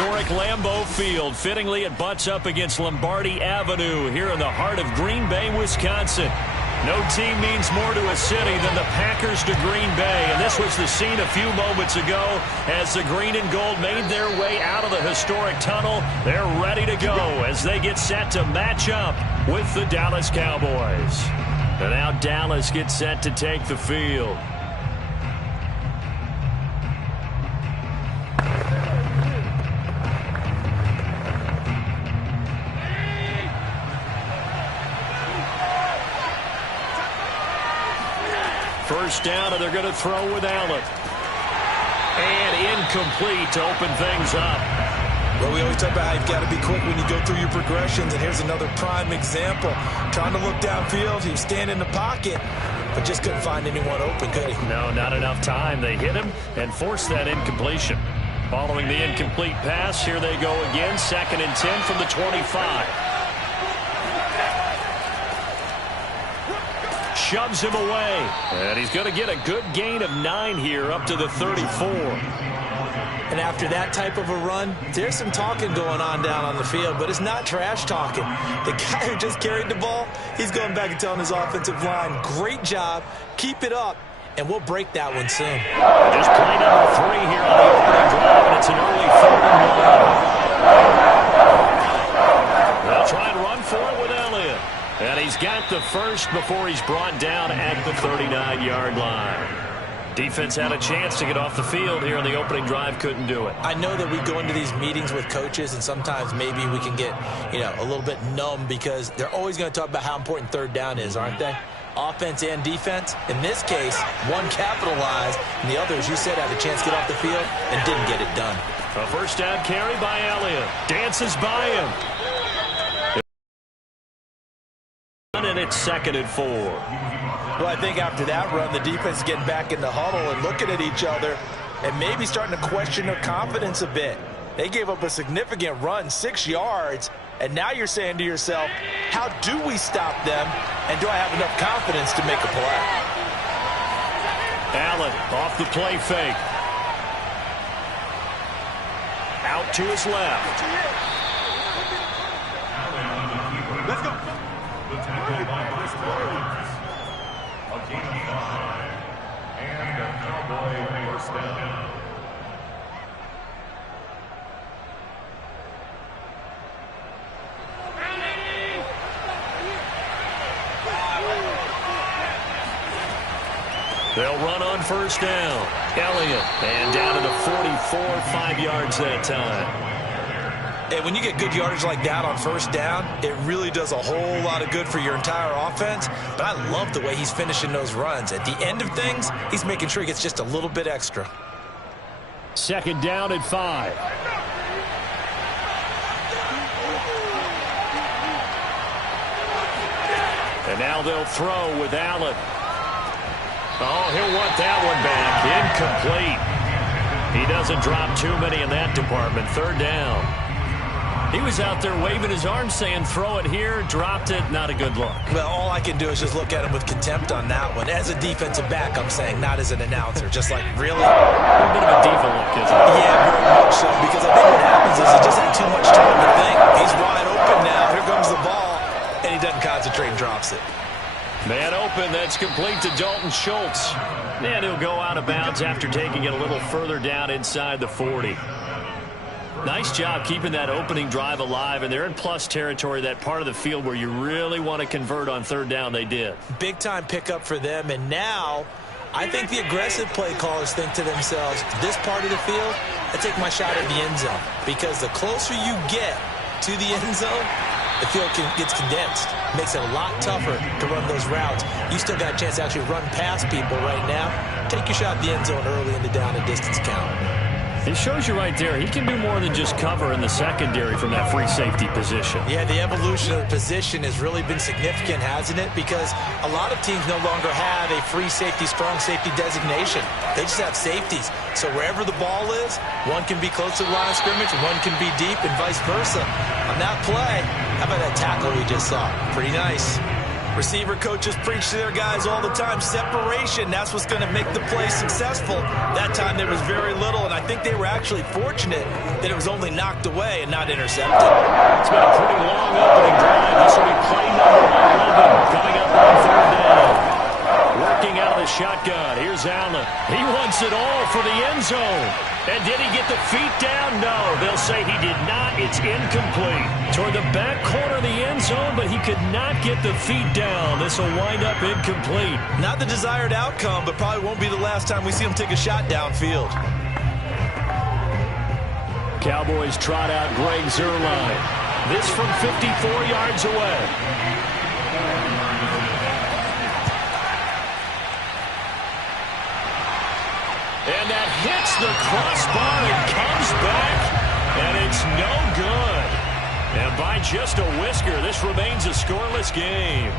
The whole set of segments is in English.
Historic Lambeau Field. Fittingly, it butts up against Lombardi Avenue here in the heart of Green Bay, Wisconsin. No team means more to a city than the Packers to Green Bay, and this was the scene a few moments ago as the green and gold made their way out of the historic tunnel. They're ready to go as they get set to match up with the Dallas Cowboys. And now Dallas gets set to take the field. First down, and they're going to throw with Allen. And incomplete to open things up. Well, we always talk about how you've got to be quick when you go through your progressions, and here's another prime example. Trying to look downfield, he was standing in the pocket, but just couldn't find anyone open, could he? No, not enough time. They hit him and forced that incompletion. Following the incomplete pass, here they go again, 2nd and 10 from the 25. Shoves him away, and he's going to get a good gain of 9 here up to the 34. And after that type of a run, there's some talking going on down on the field, but it's not trash talking. The guy who just carried the ball, he's going back and telling his offensive line, great job, keep it up, and we'll break that one soon. Just play number 3 here on the opening drive, and it's an early 3rd and 1. They'll try and run for it with Elliott. And he's got the first before he's brought down at the 39-yard line. Defense had a chance to get off the field here in the opening drive, couldn't do it. I know that we go into these meetings with coaches, and sometimes maybe we can get, a little bit numb because they're always going to talk about how important 3rd down is, aren't they? Offense and defense. In this case, one capitalized, and the other, as you said, had a chance to get off the field and didn't get it done. A first down carry by Elliott. Dances by him. And it's 2nd and 4. Well, I think after that run, the defense is getting back in the huddle and looking at each other and maybe starting to question their confidence a bit. They gave up a significant run, 6 yards, and now you're saying to yourself, how do we stop them, and do I have enough confidence to make a play? Allen off the play fake. Out to his left. Let's go. They'll run on first down. Elliott, and down to the 44, 5 yards that time. And when you get good yardage like that on first down, it really does a whole lot of good for your entire offense. But I love the way he's finishing those runs. At the end of things, he's making sure he gets just a little bit extra. 2nd down and 5. And now they'll throw with Allen. Oh, he'll want that one back. Incomplete. He doesn't drop too many in that department. 3rd down. He was out there waving his arms saying, throw it here, dropped it, not a good look. Well, all I can do is just look at him with contempt on that one. As a defensive back, I'm saying, not as an announcer. Just like, really? A bit of a diva look, isn't it? Yeah, very much so, because I think what happens is he just had too much time to think. He's wide open now. Here comes the ball, and he doesn't concentrate and drops it. Man open, that's complete to Dalton Schultz. And he'll go out of bounds after taking it a little further down inside the 40. Nice job keeping that opening drive alive, and they're in plus territory, that part of the field where you really want to convert on 3rd down. They did. Big-time pickup for them, and now I think the aggressive play callers think to themselves, this part of the field, I take my shot at the end zone, because the closer you get to the end zone, the field gets condensed. Makes it a lot tougher to run those routes. You still got a chance to actually run past people right now. Take your shot at the end zone early in the down and distance count. It shows you right there, he can do more than just cover in the secondary from that free safety position. Yeah, the evolution of the position has really been significant, hasn't it? Because a lot of teams no longer have a free safety, strong safety designation. They just have safeties. So wherever the ball is, one can be close to the line of scrimmage, and one can be deep, and vice versa. On that play, how about that tackle we just saw? Pretty nice. Receiver coaches preach to their guys all the time. Separation, that's what's going to make the play successful. That time there was very little, and I think they were actually fortunate that it was only knocked away and not intercepted. It's been a pretty long opening drive. This will be play number 11 coming up on 3rd down. Working out of the shotgun. Here's Allen. He wants it all for the end zone. And did he get the feet down? No, they'll say he did not. It's incomplete. Toward the back corner of the end zone, but he could not get the feet down. This will wind up incomplete. Not the desired outcome, but probably won't be the last time we see him take a shot downfield. Cowboys trot out Greg Zuerlein. This from 54 yards away. And that hits the crossbar and comes back, and it's no good. And by just a whisker, this remains a scoreless game.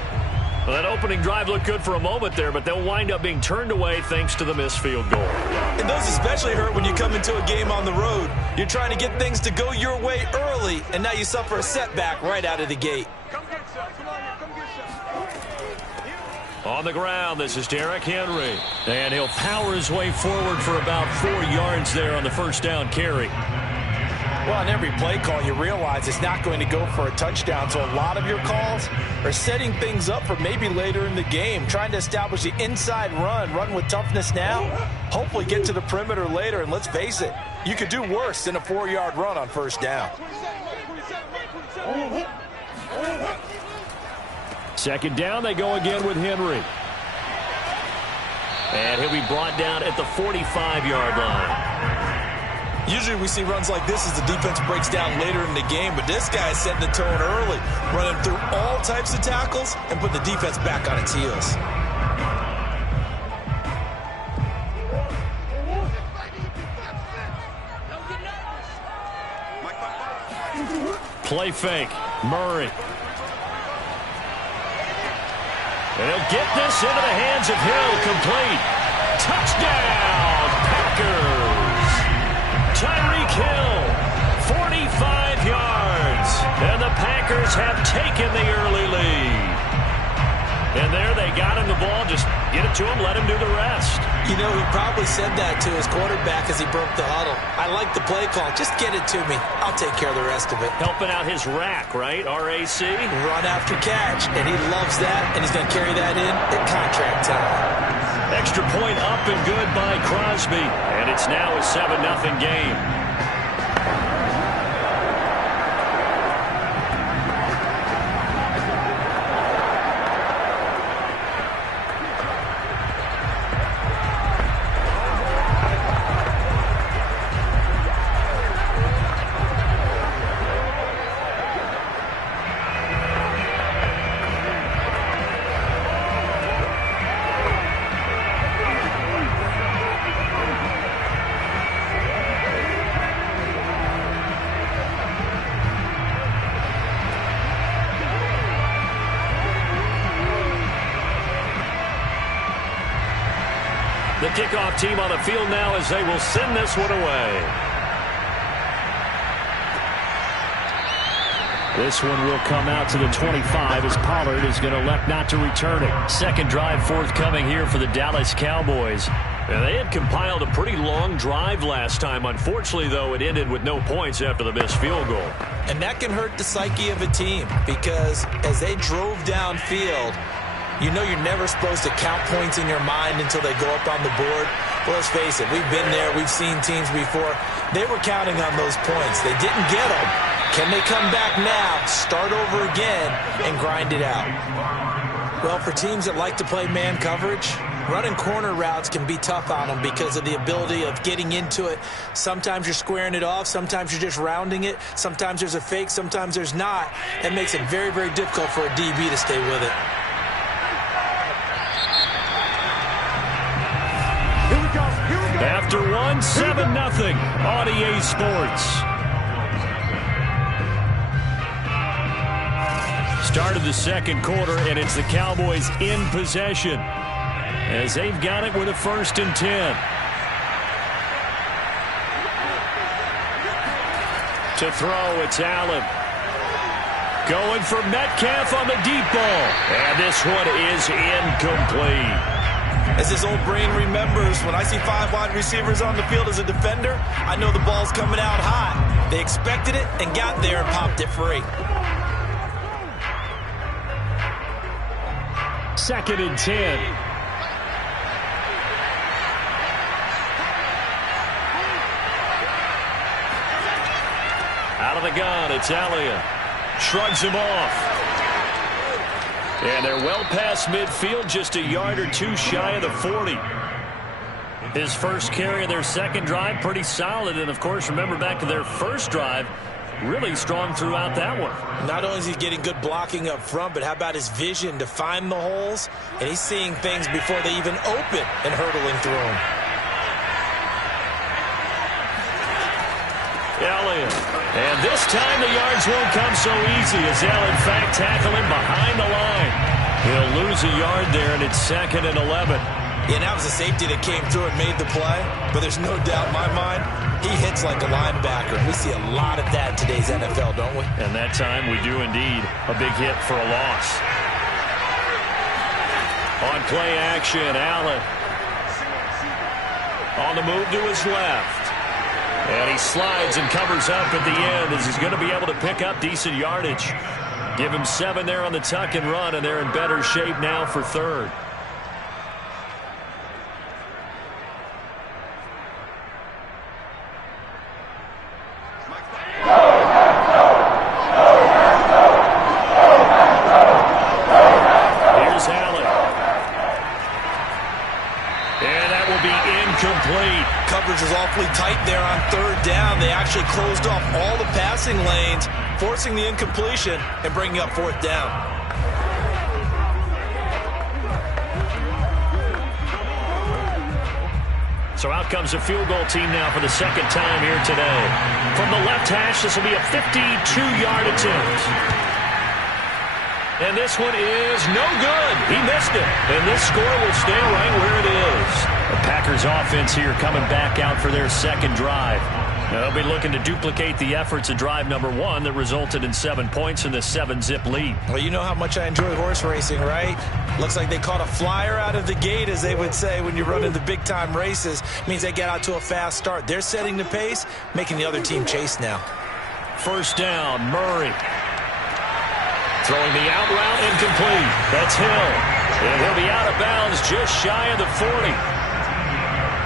Well, that opening drive looked good for a moment there, but they'll wind up being turned away thanks to the missed field goal. And those especially hurt when you come into a game on the road. You're trying to get things to go your way early, and now you suffer a setback right out of the gate. On the ground, this is Derrick Henry. And he'll power his way forward for about 4 yards there on the first down carry. Well, on every play call, you realize it's not going to go for a touchdown, so a lot of your calls are setting things up for maybe later in the game, trying to establish the inside run with toughness now, hopefully get to the perimeter later, and let's face it, you could do worse than a 4-yard run on first down. Second down, they go again with Henry. And he'll be brought down at the 45-yard line. Usually we see runs like this as the defense breaks down later in the game, but this guy is setting the tone early, running through all types of tackles and putting the defense back on its heels. Play fake. Murray. And he'll get this into the hands of Hill. Complete. Touchdown, Packers. Tyreek Hill, 45 yards. And the Packers have taken the early lead. And there they got him the ball. Just get it to him, let him do the rest. You know, he probably said that to his quarterback as he broke the huddle. I like the play call. Just get it to me. I'll take care of the rest of it. Helping out his rack, right? R-A-C? Run after catch. And he loves that, and he's going to carry that in at contract time. Extra point up and good by Crosby. And it's now a 7-0 game. The kickoff team on the field now as they will send this one away. This one will come out to the 25 as Pollard is going to elect not to return it. Second drive forthcoming here for the Dallas Cowboys. And they had compiled a pretty long drive last time. Unfortunately, though, it ended with no points after the missed field goal. And that can hurt the psyche of a team because as they drove downfield, you know you're never supposed to count points in your mind until they go up on the board. Well, let's face it, we've been there. We've seen teams before. They were counting on those points. They didn't get them. Can they come back now, start over again, and grind it out? Well, for teams that like to play man coverage, running corner routes can be tough on them because of the ability of getting into it. Sometimes you're squaring it off. Sometimes you're just rounding it. Sometimes there's a fake. Sometimes there's not. It makes it very, very difficult for a DB to stay with it. After one, 7-0 on EA Sports. Started the second quarter, and it's the Cowboys in possession as they've got it with a 1st and 10. To throw, it's Allen. Going for Metcalf on the deep ball. And this one is incomplete. As his old brain remembers, when I see 5 wide receivers on the field as a defender, I know the ball's coming out high. They expected it and got there and popped it free. 2nd and 10. Out of the gun, it's Elliott. Shrugs him off. And they're well past midfield, just a yard or two shy of the 40. His first carry of their second drive, pretty solid. And, of course, remember back to their first drive, really strong throughout that one. Not only is he getting good blocking up front, but how about his vision to find the holes? And he's seeing things before they even open and hurtling through them. Elliott. And this time the yards won't come so easy as they'll, in fact, tackle him behind the line. He'll lose a yard there, and it's 2nd and 11. Yeah, that was a safety that came through and made the play. But there's no doubt in my mind, he hits like a linebacker. We see a lot of that in today's NFL, don't we? And that time we do indeed. A big hit for a loss. On play action, Allen. On the move to his left. And he slides and covers up at the end as he's going to be able to pick up decent yardage. Give him 7 there on the tuck and run, and they're in better shape now for 3rd. Here's Allen. And that will be incomplete. Coverage was awfully tight there on 3rd down. They actually closed off all the passing lanes, forcing the incompletion and bringing up 4th down. So out comes a field goal team now for the 2nd time here today. From the left hash, this will be a 52-yard attempt. And this one is no good. He missed it. And this score will stay right where it is. The Packers offense here coming back out for their 2nd drive. Now they'll be looking to duplicate the efforts of drive number 1 that resulted in 7 points in the 7-zip lead. Well, you know how much I enjoy horse racing, right? Looks like they caught a flyer out of the gate, as they would say when you're running the big-time races. Means they get out to a fast start. They're setting the pace, making the other team chase now. 1st down, Murray. Throwing the out route incomplete. That's Hill. And he'll be out of bounds just shy of the 40.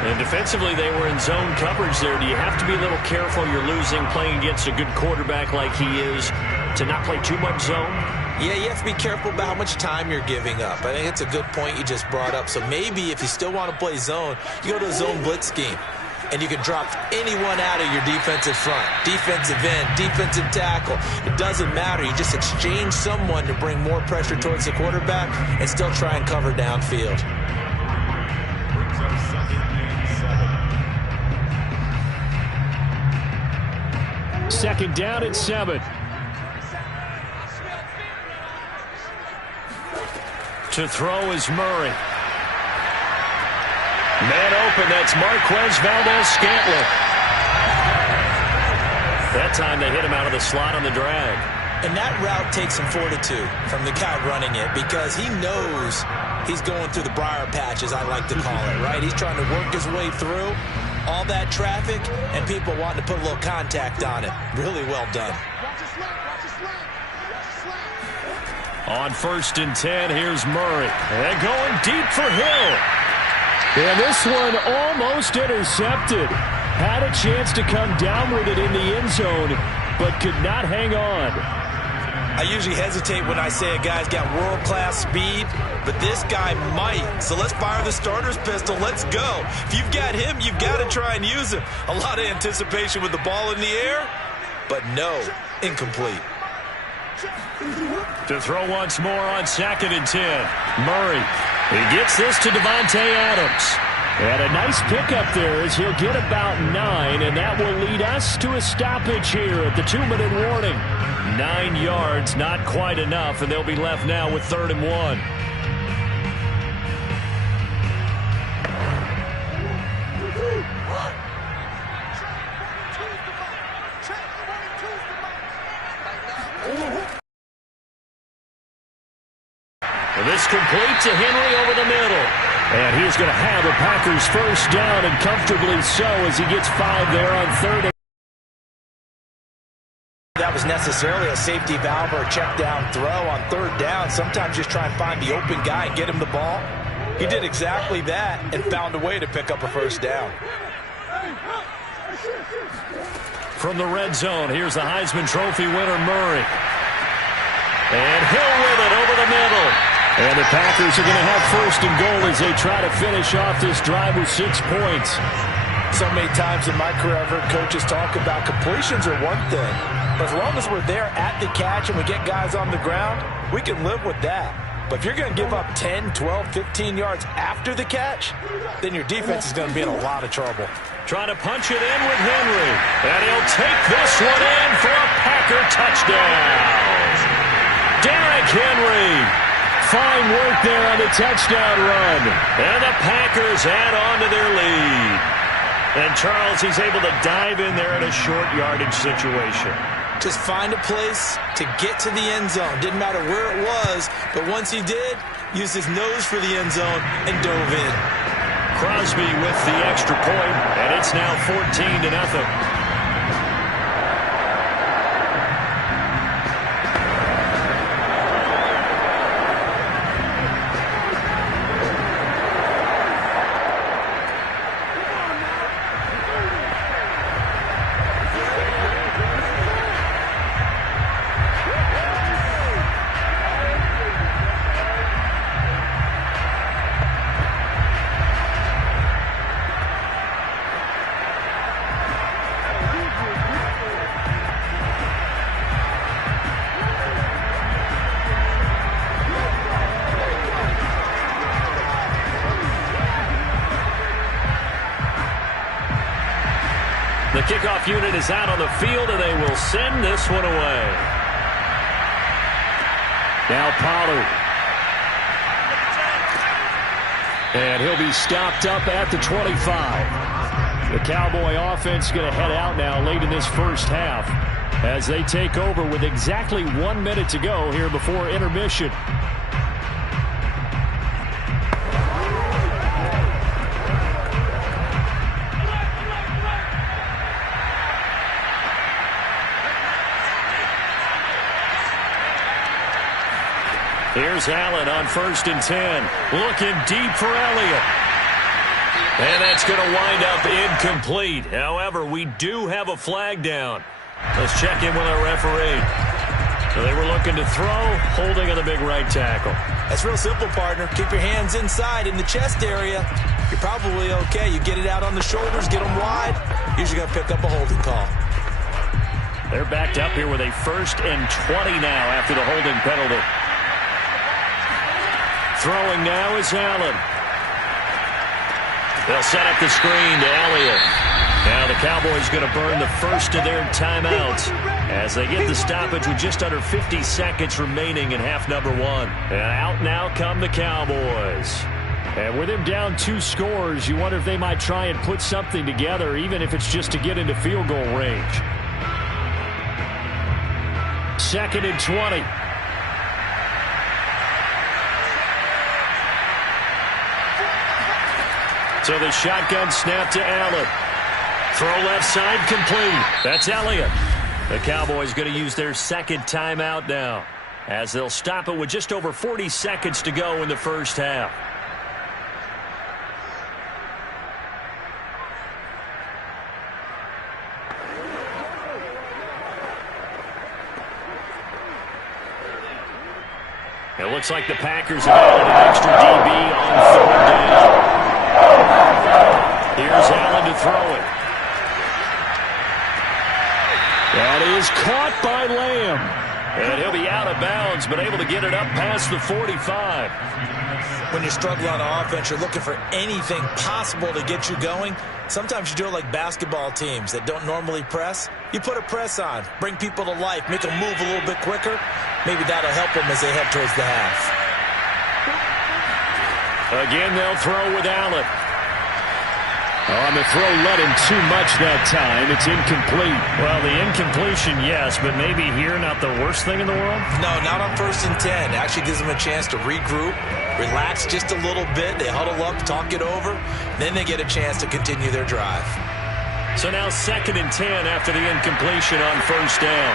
And defensively, they were in zone coverage there. Do you have to be a little careful? You're losing playing against a good quarterback like he is to not play too much zone? Yeah, you have to be careful about how much time you're giving up. I think it's a good point you just brought up. So maybe if you still want to play zone, you go to a zone blitz scheme. And you can drop anyone out of your defensive front, defensive end, defensive tackle. It doesn't matter. You just exchange someone to bring more pressure towards the quarterback and still try and cover downfield. Second down at 7. To throw is Murray. Man open, that's Marquez Valdes-Scantling. That time they hit him out of the slot on the drag. And that route takes some fortitude from the guy running it because he knows he's going through the briar patch, as I like to call it, right? He's trying to work his way through all that traffic and people wanting to put a little contact on it. Really well done. On 1st and 10, here's Murray. And going deep for Hill. And this one almost intercepted. Had a chance to come down with it in the end zone, but could not hang on. I usually hesitate when I say a guy's got world-class speed, but this guy might. So let's fire the starter's pistol. Let's go. If you've got him, you've got to try and use him. A lot of anticipation with the ball in the air, but no, incomplete. To throw once more on 2nd and 10. Murray. He gets this to Davante Adams. And a nice pickup there as he'll get about 9, and that will lead us to a stoppage here at the 2-minute warning. 9 yards, not quite enough, and they'll be left now with 3rd and 1. This complete to Henry over the middle. And he's going to have a Packers 1st down, and comfortably so as he gets 5 there on 3rd. That was necessarily a safety valve or a check down throw on 3rd down. Sometimes just try and find the open guy and get him the ball. He did exactly that and found a way to pick up a 1st down. From the red zone, here's the Heisman Trophy winner, Murray. And Hill with it over the middle. And the Packers are going to have 1st and goal as they try to finish off this drive with 6 points. So many times in my career I've heard coaches talk about completions are one thing. But as long as we're there at the catch and we get guys on the ground, we can live with that. But if you're going to give up 10, 12, 15 yards after the catch, then your defense is going to be in a lot of trouble. Trying to punch it in with Henry. And he'll take this one in for a Packer touchdown. Derrick Henry. Fine work there on the touchdown run. And the Packers add on to their lead. And Charles, he's able to dive in there in a short yardage situation. Just find a place to get to the end zone. Didn't matter where it was, but once he did, used his nose for the end zone and dove in. Crosby with the extra point, and it's now 14-0. The kickoff unit is out on the field, and they will send this one away. Now Pollard. And he'll be stopped up at the 25. The Cowboy offense going to head out now late in this first half as they take over with exactly 1 minute to go here before intermission. Here's Allen on 1st and 10. Looking deep for Elliott. And that's going to wind up incomplete. However, we do have a flag down. Let's check in with our referee. So they were looking to throw, holding on the big right tackle. That's real simple, partner. Keep your hands inside in the chest area. You're probably okay. You get it out on the shoulders, get them wide. Usually going to pick up a holding call. They're backed up here with a 1st and 20 now after the holding penalty. Throwing now is Allen. They'll set up the screen to Elliott. Now the Cowboys going to burn the first of their timeouts as they get the stoppage with just under 50 seconds remaining in half number 1. And out now come the Cowboys. And with them down 2 scores, you wonder if they might try and put something together, even if it's just to get into field goal range. 2nd and 20. So the shotgun snap to Allen. Throw left side complete. That's Elliott. The Cowboys going to use their 2nd timeout now as they'll stop it with just over 40 seconds to go in the first half. It looks like the Packers have added an extra DB on 3rd down. Here's Allen to throw it. That is caught by Lamb. And he'll be out of bounds, but able to get it up past the 45. When you struggle on offense, you're looking for anything possible to get you going. Sometimes you do it like basketball teams that don't normally press. You put a press on, bring people to life, make them move a little bit quicker. Maybe that'll help them as they head towards the half. Again, they'll throw with Allen. On the throw, let him too much that time. It's incomplete. Well, the incompletion, yes, but maybe here not the worst thing in the world? No, not on 1st and 10. Actually gives them a chance to regroup, relax just a little bit. They huddle up, talk it over. Then they get a chance to continue their drive. So now 2nd and 10 after the incompletion on 1st down.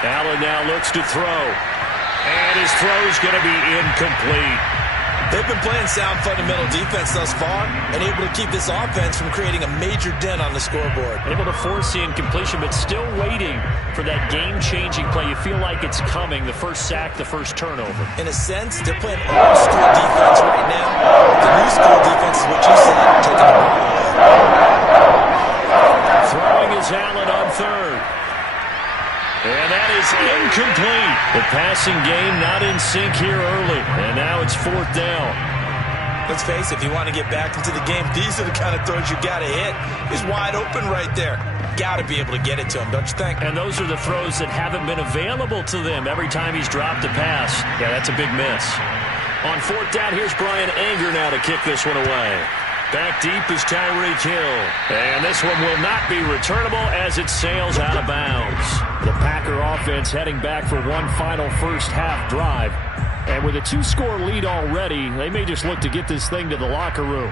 Allen now looks to throw. And his throw's going to be incomplete. They've been playing sound fundamental defense thus far and able to keep this offense from creating a major dent on the scoreboard. Able to force the incompletion, but still waiting for that game-changing play. You feel like it's coming, the first sack, the first turnover. In a sense, they're playing old school defense right now. The new school defense is what you said, taking the ball away. Throwing is Allen on 3rd. And that is incomplete. The passing game not in sync here early. And now it's 4th down. Let's face it, if you want to get back into the game, these are the kind of throws you got to hit. He's wide open right there. Got to be able to get it to him, don't you think? And those are the throws that haven't been available to them every time he's dropped a pass. Yeah, that's a big miss. On fourth down, here's Brian Anger now to kick this one away. Back deep is Tyreek Hill. And this one will not be returnable as it sails out of bounds. The Packer offense heading back for one final first half drive. And with a 2-score lead already, they may just look to get this thing to the locker room.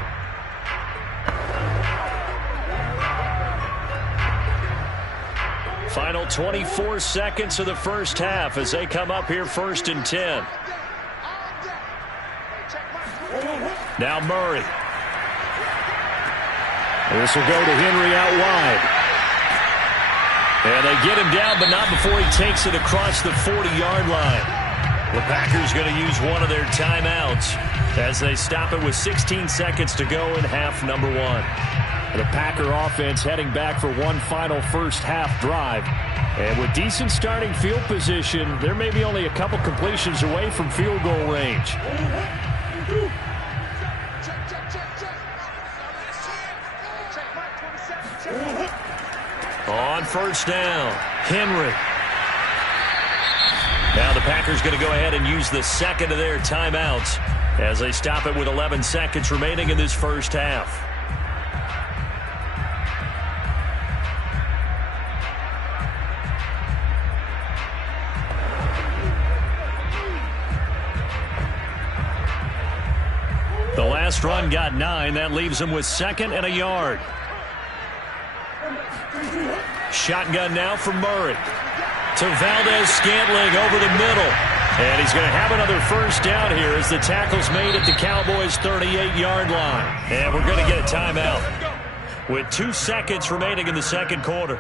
Final 24 seconds of the first half as they come up here 1st and 10. Now Murray. This will go to Henry out wide. And they get him down, but not before he takes it across the 40-yard line. The Packers going to use one of their timeouts as they stop it with 16 seconds to go in half number one. The Packer offense heading back for one final first half drive. And with decent starting field position, there may be only a couple completions away from field goal range. On first down, Henry. Now the Packers going to go ahead and use the second of their timeouts as they stop it with 11 seconds remaining in this first half. The last run got 9. That leaves them with 2nd and a yard. Shotgun now from Murray. To Valdez-Scantling over the middle. And he's going to have another first down here as the tackle's made at the Cowboys' 38-yard line. And we're going to get a timeout with 2 seconds remaining in the second quarter.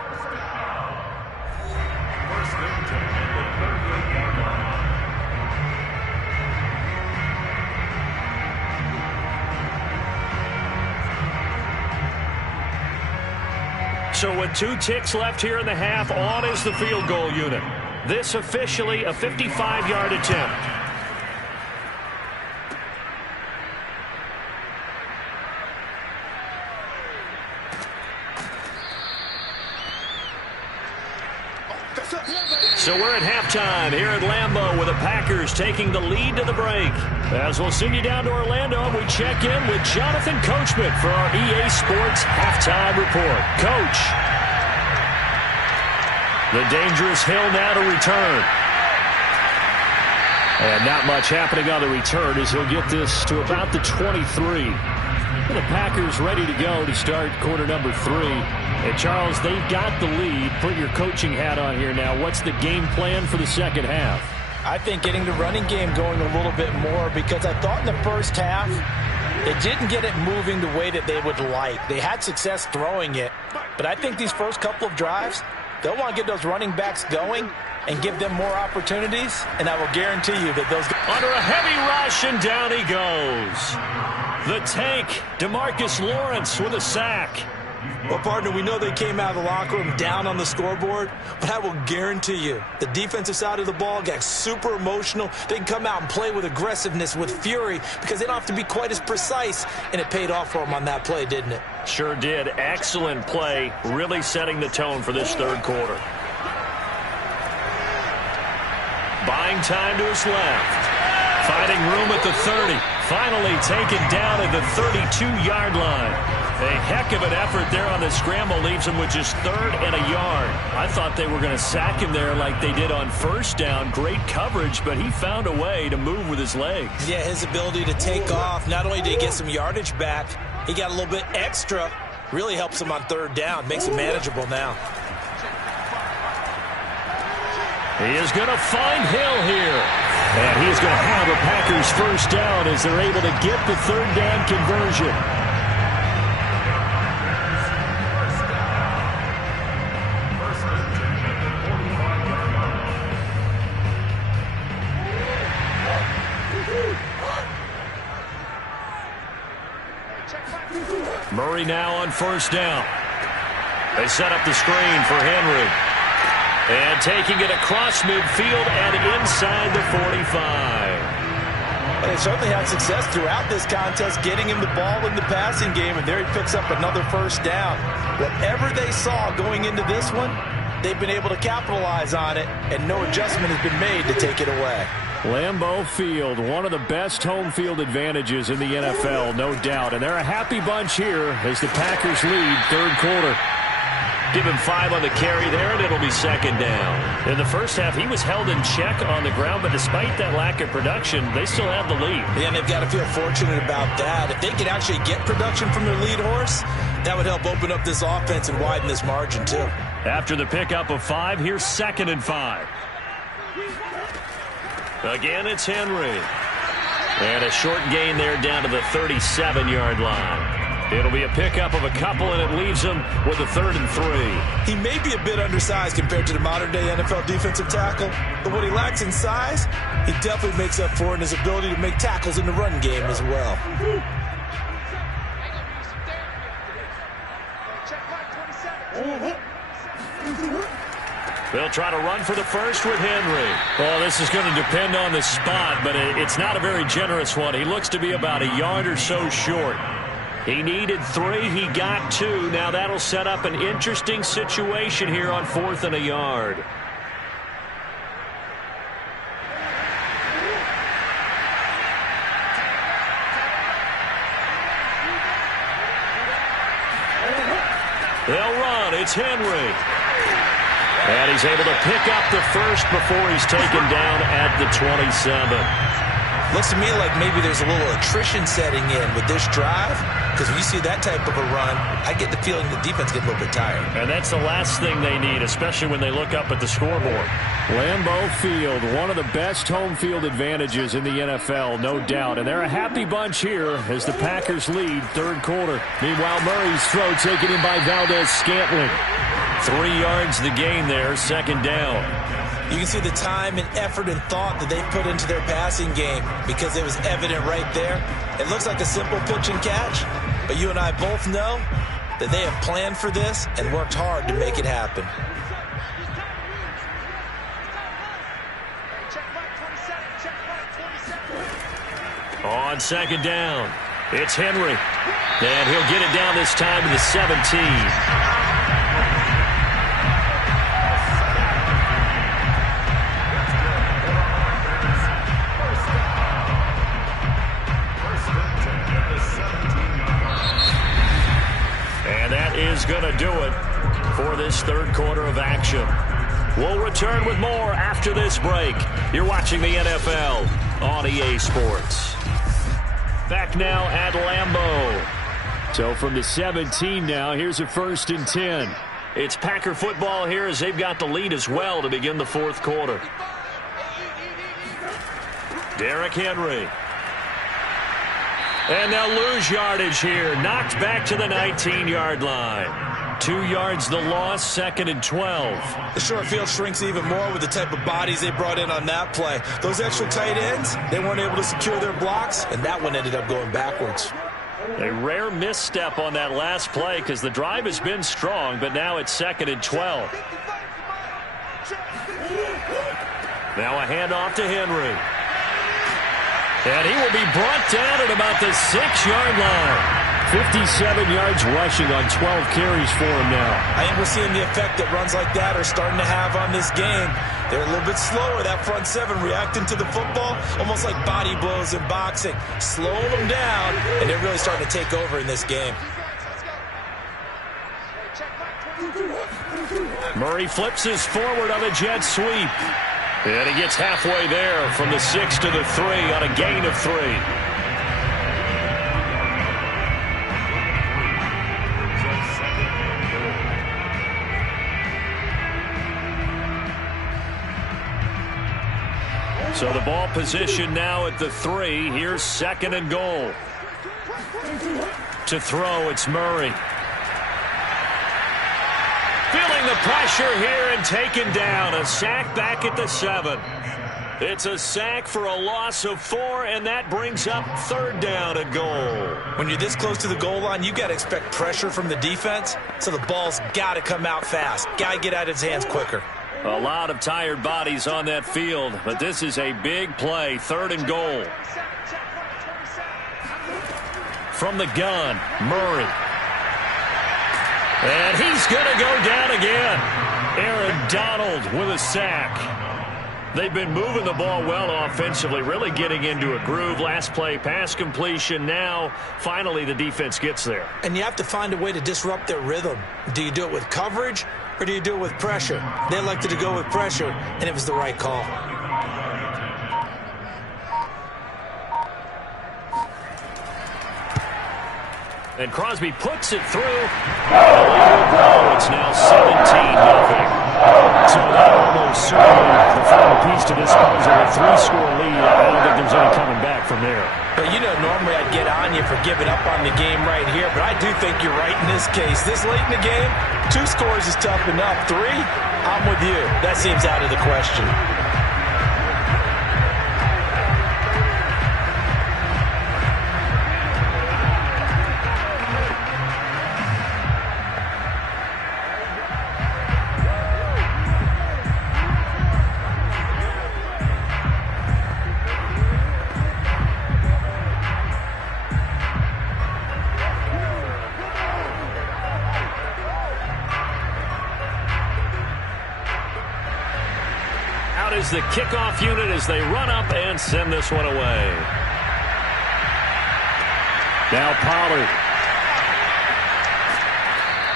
So with 2 ticks left here in the half, on is the field goal unit. This officially a 55-yard attempt. So we're at halftime here at Lambeau with the Packers taking the lead to the break. As we'll send you down to Orlando, we check in with Jonathan Coachman for our EA Sports Halftime Report. Coach. The dangerous Hill now to return. And not much happening on the return as he'll get this to about the 23. The Packers ready to go to start quarter number 3. And Charles, they've got the lead. Put your coaching hat on here now. What's the game plan for the second half? I think getting the running game going a little bit more, because I thought in the first half they didn't get it moving the way that they would like. They had success throwing it, but I think these first couple of drives, they'll want to get those running backs going and give them more opportunities, and I will guarantee you that those... Under a heavy rush, and down he goes. The tank, DeMarcus Lawrence with a sack. Well, partner, we know they came out of the locker room down on the scoreboard, but I will guarantee you the defensive side of the ball got super emotional. They can come out and play with aggressiveness, with fury, because they don't have to be quite as precise, and it paid off for them on that play, didn't it? Sure did. Excellent play, really setting the tone for this third quarter. Buying time to his left. Finding room at the 30. Finally taken down at the 32-yard line. A heck of an effort there on the scramble leaves him with just 3rd and a yard. I thought they were going to sack him there like they did on first down. Great coverage, but he found a way to move with his legs. Yeah, his ability to take off. Not only did he get some yardage back, he got a little bit extra. Really helps him on 3rd down. Makes it manageable now. He is going to find Hill here. And he's going to have a Packers first down as they're able to get the 3rd down conversion. Murray now on first down. They set up the screen for Henry. And taking it across midfield and inside the 45. And they certainly had success throughout this contest, getting him the ball in the passing game, and there he picks up another first down. Whatever they saw going into this one, they've been able to capitalize on it, and no adjustment has been made to take it away. Lambeau Field, one of the best home field advantages in the NFL, no doubt. And they're a happy bunch here as the Packers lead third quarter. Give him 5 on the carry there, and it'll be second down. In the first half, he was held in check on the ground, but despite that lack of production, they still have the lead. Yeah, and they've got to feel fortunate about that. If they can actually get production from their lead horse, that would help open up this offense and widen this margin, too. After the pickup of 5, here's 2nd and 5. Again, it's Henry. And a short gain there down to the 37-yard line. It'll be a pickup of a couple, and it leaves him with a 3rd and 3. He may be a bit undersized compared to the modern-day NFL defensive tackle, but what he lacks in size, he definitely makes up for in his ability to make tackles in the run game as well. They'll try to run for the first with Henry. Well, this is going to depend on the spot, but it's not a very generous one. He looks to be about a yard or so short. He needed 3. He got 2. Now that'll set up an interesting situation here on 4th and a yard. They'll run. It's Henry. And he's able to pick up the first before he's taken down at the 27. Looks to me like maybe there's a little attrition setting in with this drive, because when you see that type of a run, I get the feeling the defense gets a little bit tired. And that's the last thing they need, especially when they look up at the scoreboard. Lambeau Field, one of the best home field advantages in the NFL, no doubt. And they're a happy bunch here as the Packers lead third quarter. Meanwhile, Murray's throw taken in by Valdes-Scantling. 3 yards the gain there, second down. You can see the time and effort and thought that they put into their passing game because it was evident right there. It looks like a simple pitch and catch, but you and I both know that they have planned for this and worked hard to make it happen. On second down, it's Henry. And he'll get it down this time to the 17. Is going to do it for this third quarter of action. We'll return with more after this break. You're watching the NFL on EA Sports. Back now at Lambeau. So from the 17 now, here's a 1st and 10. It's Packer football here as they've got the lead as well to begin the fourth quarter. Derrick Henry. And they'll lose yardage here. Knocked back to the 19-yard line. 2 yards the loss, 2nd and 12. The short field shrinks even more with the type of bodies they brought in on that play. Those extra tight ends, they weren't able to secure their blocks, and that one ended up going backwards. A rare misstep on that last play because the drive has been strong, but now it's 2nd and 12. Now a handoff to Henry. And he will be brought down at about the 6-yard line. 57 yards rushing on 12 carries for him now. I think we're seeing the effect that runs like that are starting to have on this game. They're a little bit slower, that front seven, reacting to the football, almost like body blows in boxing. Slowing them down, and they're really starting to take over in this game. Murray flips his forward on a jet sweep. And he gets halfway there from the 6 to the 3 on a gain of 3. So the ball position now at the 3. Here's 2nd and goal. To throw, it's Murray. Feeling the pressure here and taken down. A sack back at the 7. It's a sack for a loss of 4, and that brings up 3rd down and goal. When you're this close to the goal line, you got to expect pressure from the defense, so the ball's got to come out fast. Got to get out of his hands quicker. A lot of tired bodies on that field, but this is a big play, 3rd and goal. From the gun, Murray. And he's going to go down again. Aaron Donald with a sack. They've been moving the ball well offensively, really getting into a groove. Last play, pass completion. Now, finally, the defense gets there. And you have to find a way to disrupt their rhythm. Do you do it with coverage, or do you do it with pressure? They elected to go with pressure, and it was the right call. And Crosby puts it through. It's now 17-0. So that almost certainly the final piece to this puzzle. A 3-score lead. I don't think there's any coming back from there. But you know, normally I'd get on you for giving up on the game right here, but I do think you're right in this case. This late in the game, 2 scores is tough enough. 3, I'm with you. That seems out of the question. Is the kickoff unit as they run up and send this one away. Now Pollard.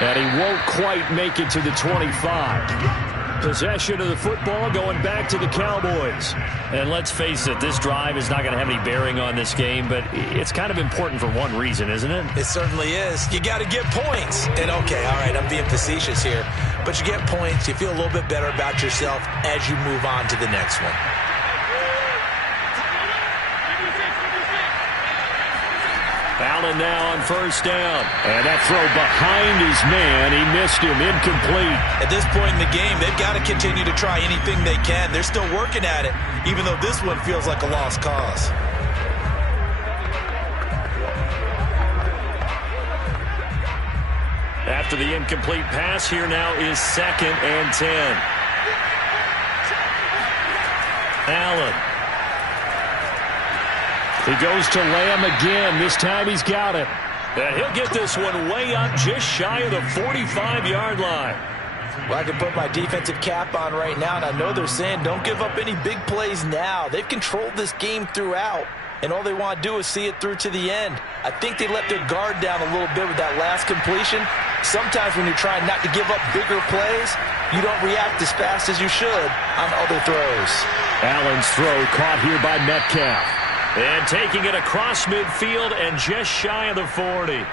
And he won't quite make it to the 25. Possession of the football going back to the Cowboys. And let's face it, this drive is not going to have any bearing on this game, but it's kind of important for one reason, isn't it? It certainly is. You got to get points. And okay, all right, I'm being facetious here. But you get points, you feel a little bit better about yourself as you move on to the next one. Allen now on 1st down. And that throw behind his man. He missed him. Incomplete. At this point in the game, they've got to continue to try anything they can. They're still working at it, even though this one feels like a lost cause. After the incomplete pass, here now is 2nd and 10. Allen. He goes to Lamb again. This time he's got it. And he'll get this one way up just shy of the 45-yard line. Well, I can put my defensive cap on right now, and I know they're saying don't give up any big plays now. They've controlled this game throughout, and all they want to do is see it through to the end. I think they let their guard down a little bit with that last completion. Sometimes when you're trying not to give up bigger plays, you don't react as fast as you should on other throws. Allen's throw caught here by Metcalf. And taking it across midfield and just shy of the 40.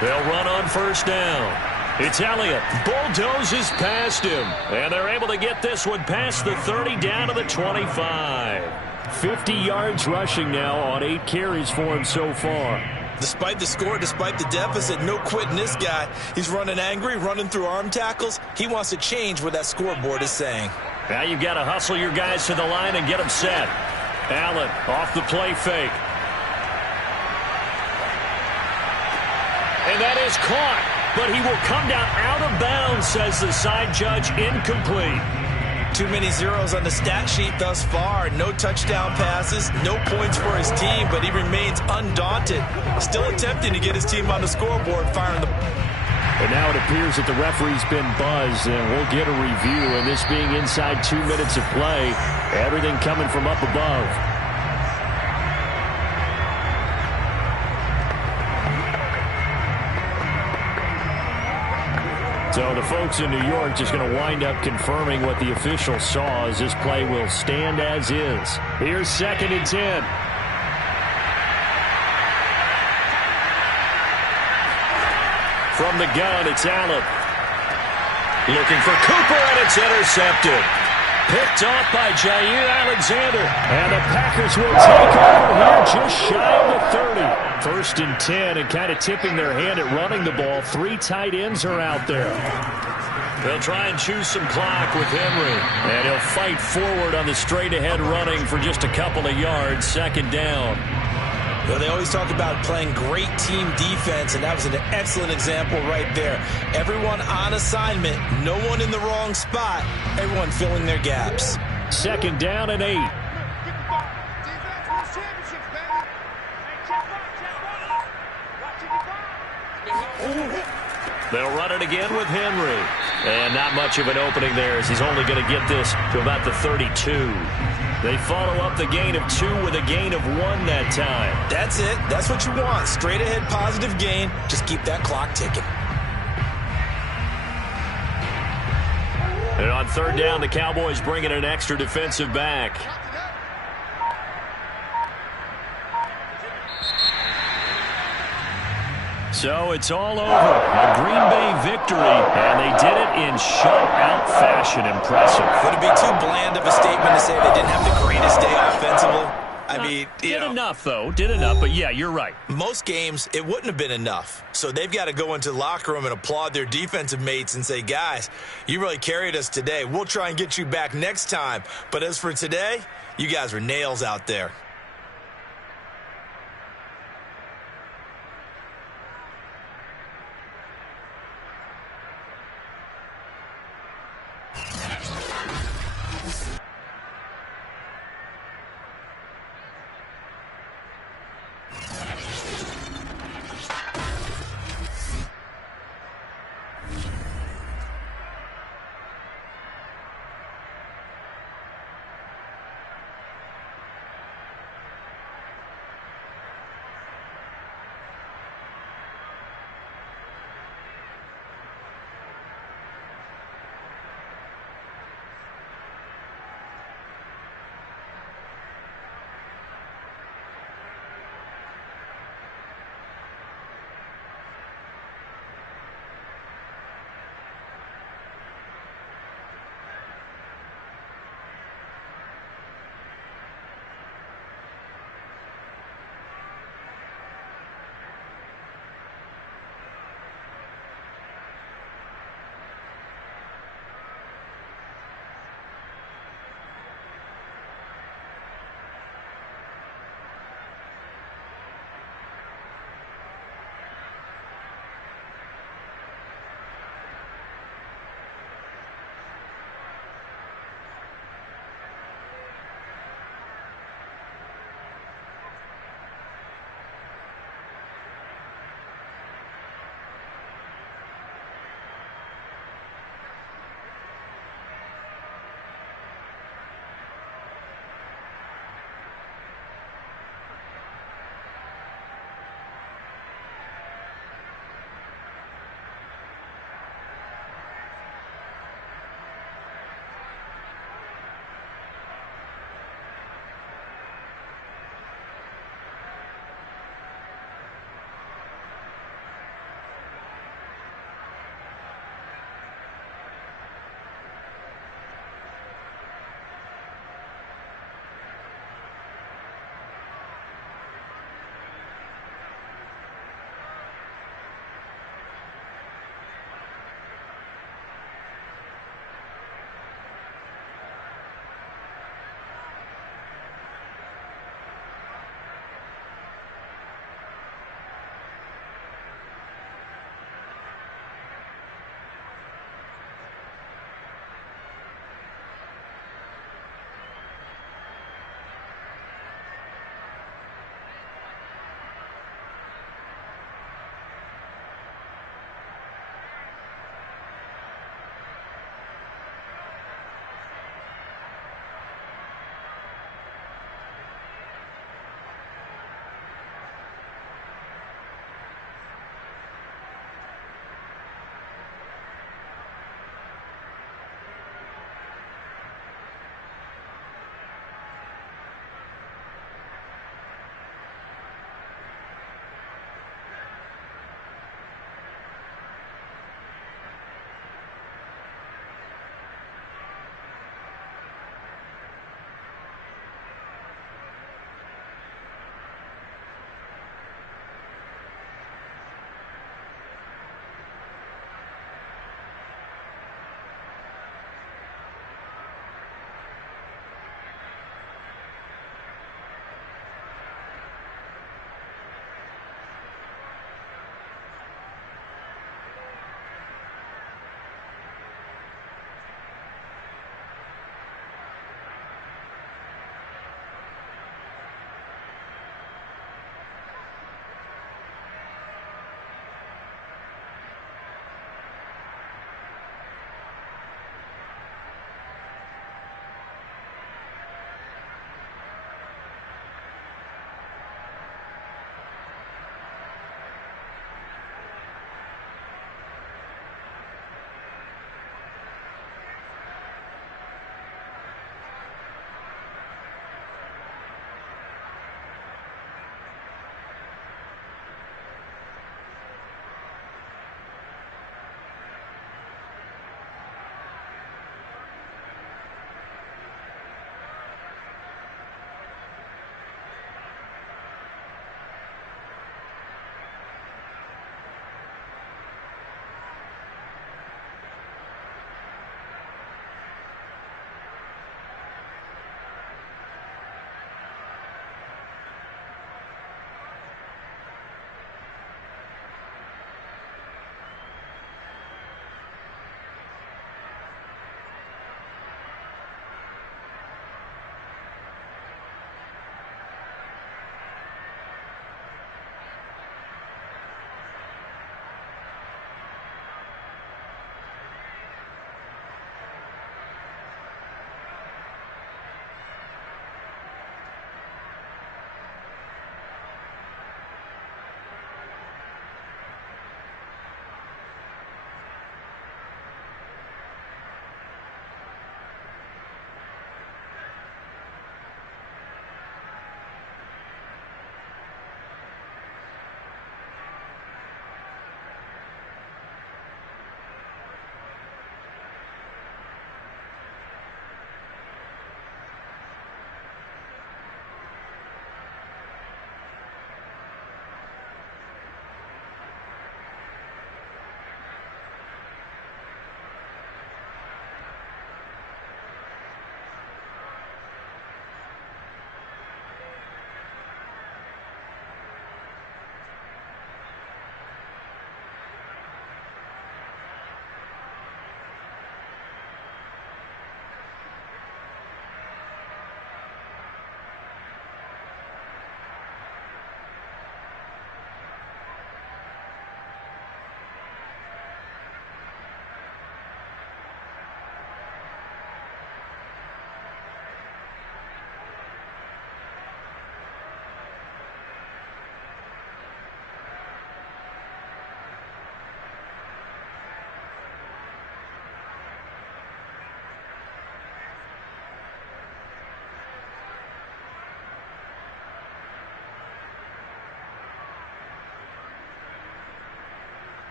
They'll run on 1st down. It's Elliott. Bulldozes past him. And they're able to get this one past the 30 down to the 25. 50 yards rushing now on 8 carries for him so far. Despite the score, despite the deficit, no quitting this guy. He's running angry, running through arm tackles. He wants to change what that scoreboard is saying. Now you've got to hustle your guys to the line and get them set. Allen off the play fake. And that is caught. But he will come down out of bounds, says the side judge. Incomplete. Too many zeros on the stat sheet thus far. No touchdown passes, no points for his team, but he remains undaunted. Still attempting to get his team on the scoreboard, firing the... And now it appears that the referee's been buzzed, and we'll get a review. And this being inside 2 minutes of play, everything coming from up above. So the folks in New York just going to wind up confirming what the official saw, as this play will stand as is. Here's 2nd and 10. From the gun, it's Allen. Looking for Cooper, and it's intercepted. Picked off by Jair Alexander. And the Packers will take over here just shy of the 30. 1st and 10 and kind of tipping their hand at running the ball. 3 tight ends are out there. They'll try and choose some clock with Henry. And he'll fight forward on the straight-ahead running for just a couple of yards. 2nd down. Well, they always talk about playing great team defense, and that was an excellent example right there. Everyone on assignment, no one in the wrong spot, everyone filling their gaps. 2nd down and 8. They'll run it again with Henry. And not much of an opening there as he's only going to get this to about the 32. They follow up the gain of 2 with a gain of 1 that time. That's it. That's what you want. Straight ahead positive gain. Just keep that clock ticking. And on 3rd down, the Cowboys bring in an extra defensive back. So it's all over. A Green Bay victory, and they did it in shutout fashion. Impressive. Would it be too bland of a statement to say they didn't have the greatest day offensively? I mean, did enough, though. Did enough, but yeah, you're right. Most games, it wouldn't have been enough. So they've got to go into the locker room and applaud their defensive mates and say, guys, you really carried us today. We'll try and get you back next time. But as for today, you guys were nails out there.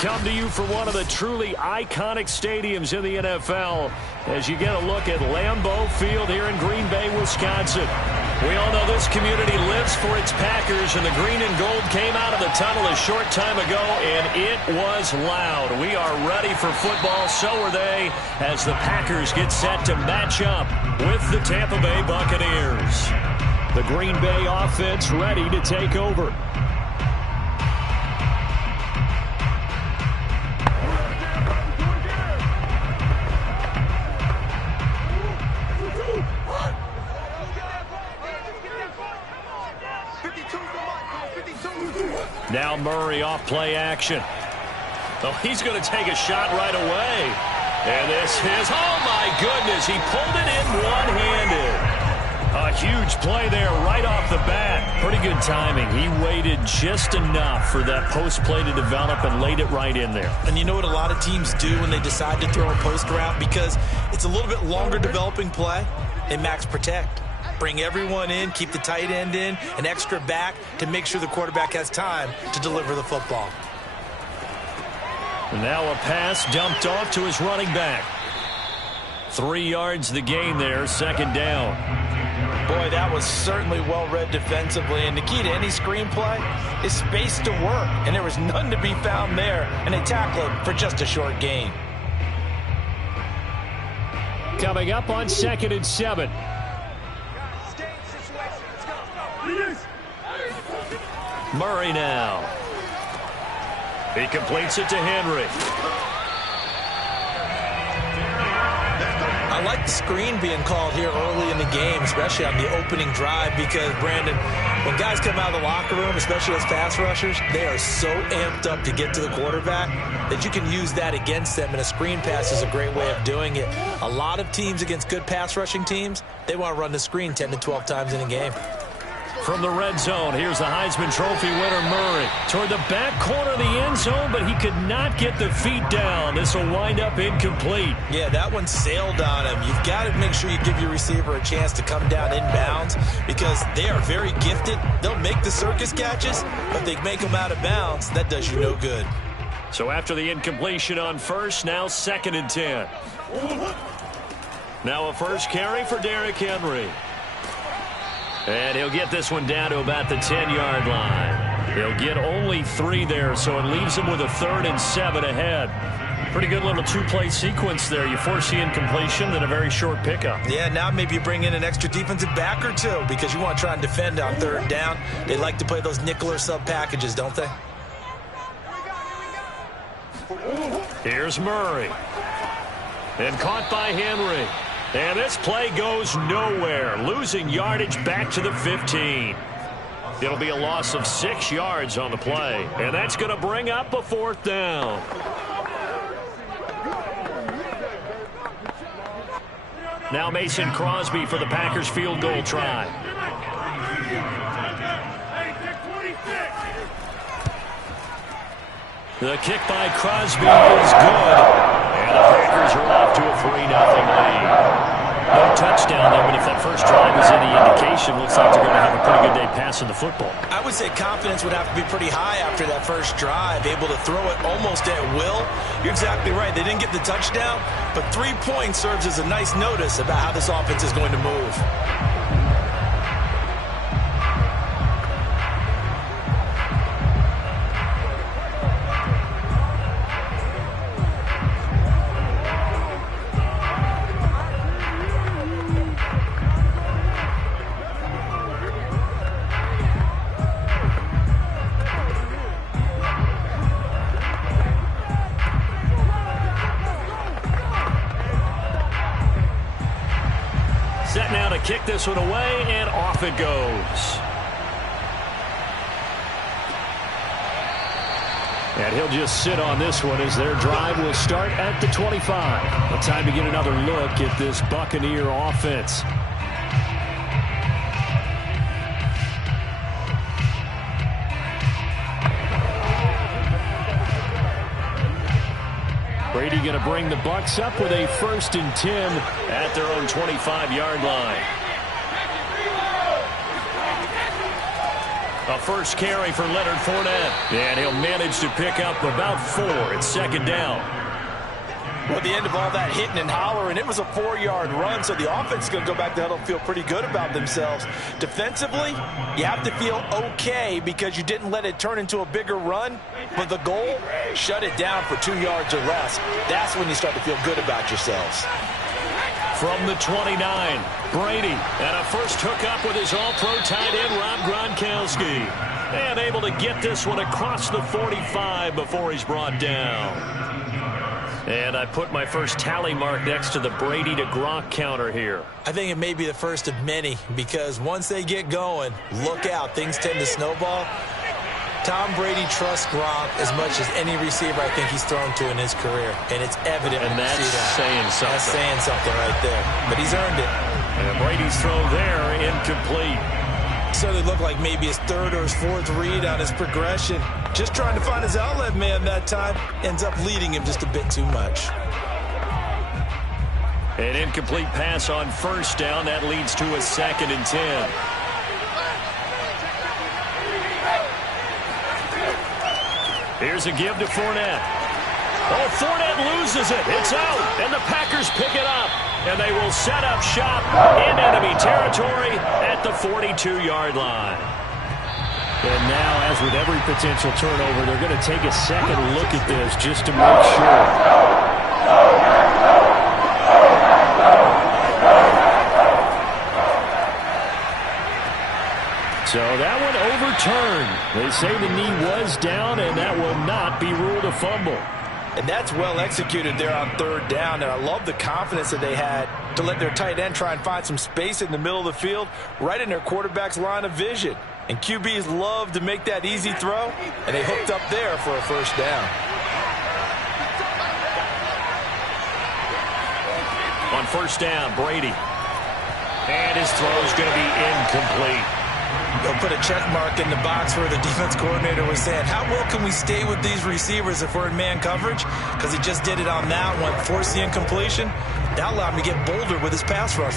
Come to you from one of the truly iconic stadiums in the NFL as you get a look at Lambeau Field here in Green Bay, Wisconsin. We all know this community lives for its Packers, and the green and gold came out of the tunnel a short time ago, and it was loud. We are ready for football, so are they, as the Packers get set to match up with the Tampa Bay Buccaneers. The Green Bay offense ready to take over. Now Murray off play action. Oh, he's going to take a shot right away. And this is, oh my goodness, he pulled it in one-handed. A huge play there right off the bat. Pretty good timing. He waited just enough for that post play to develop and laid it right in there. And you know what a lot of teams do when they decide to throw a post route? Because it's a little bit longer developing play, they max protect. Bring everyone in, keep the tight end in, an extra back to make sure the quarterback has time to deliver the football. Now a pass dumped off to his running back. 3 yards the gain there, second down. Boy, that was certainly well-read defensively. And the key to any screenplay is space to work. And there was none to be found there. And they tackled for just a short gain. Coming up on 2nd and 7. Murray now. He completes it to Henry. I like the screen being called here early in the game, especially on the opening drive, because, Brandon, when guys come out of the locker room, especially as pass rushers, they are so amped up to get to the quarterback that you can use that against them, and a screen pass is a great way of doing it. A lot of teams against good pass rushing teams, they want to run the screen 10 to 12 times in a game. From the red zone, here's the Heisman Trophy winner, Murray. Toward the back corner of the end zone, but he could not get the feet down. This will wind up incomplete. Yeah, that one sailed on him. You've got to make sure you give your receiver a chance to come down inbounds because they are very gifted. They'll make the circus catches, but they make them out of bounds. That does you no good. So after the incompletion on first, now 2nd and 10. Now a first carry for Derrick Henry. And he'll get this one down to about the 10-yard line. He'll get only 3 there, so it leaves him with a 3rd and 7 ahead. Pretty good little 2-play sequence there. You force the incompletion, then a very short pickup. Yeah, now maybe you bring in an extra defensive back or two because you want to try and defend on 3rd down. They like to play those nickel or sub packages, don't they? Here's Murray. And caught by Henry. And this play goes nowhere, losing yardage back to the 15. It'll be a loss of 6 yards on the play, and that's going to bring up a 4th down. Now Mason Crosby for the Packers field goal try. The kick by Crosby is good, and the Packers are off to a 3-0 lead. No touchdown there, but if that first drive is any indication, looks like they're going to have a pretty good day passing the football. I would say confidence would have to be pretty high after that first drive, able to throw it almost at will. You're exactly right. They didn't get the touchdown, but 3 points serves as a nice notice about how this offense is going to move. Set now to kick this one away, and off it goes. And he'll just sit on this one as their drive will start at the 25. A time to get another look at this Buccaneer offense. Brady going to bring the Bucs up with a 1st and 10 at their own 25-yard line. A first carry for Leonard Fournette. And he'll manage to pick up about 4 at 2nd down. Well, at the end of all that hitting and hollering, it was a 4-yard run, so the offense is going to go back to huddle and feel pretty good about themselves. Defensively, you have to feel okay because you didn't let it turn into a bigger run, but the goal, shut it down for 2 yards or less. That's when you start to feel good about yourselves. From the 29, Brady, and a first hookup with his all-pro tight end, Rob Gronkowski. And able to get this one across the 45 before he's brought down. And I put my first tally mark next to the Brady to Gronk counter here. I think it may be the first of many because once they get going, look out. Things tend to snowball. Tom Brady trusts Gronk as much as any receiver I think he's thrown to in his career. And it's evident. And that's saying something. That's saying something right there. But he's earned it. And Brady's throw there, incomplete. Certainly looked like maybe his third or his fourth read on his progression. Just trying to find his outlet man that time. Ends up leading him just a bit too much. An incomplete pass on first down. That leads to a 2nd and 10. Here's a give to Fournette. Oh, Fournette loses it. It's out. And the Packers pick it up. And they will set up shop in enemy territory at the 42-yard line. And now, as with every potential turnover, they're going to take a second look at this just to make sure. So that one overturned. They say the knee was down, and that will not be ruled a fumble. And that's well executed there on 3rd down. And I love the confidence that they had to let their tight end try and find some space in the middle of the field, right in their quarterback's line of vision. And QBs love to make that easy throw, and they hooked up there for a 1st down. On 1st down, Brady. And his throw is going to be incomplete. They'll put a check mark in the box where the defense coordinator was saying, how well can we stay with these receivers if we're in man coverage? Because he just did it on that one, forced the incompletion. That allowed him to get bolder with his pass rush.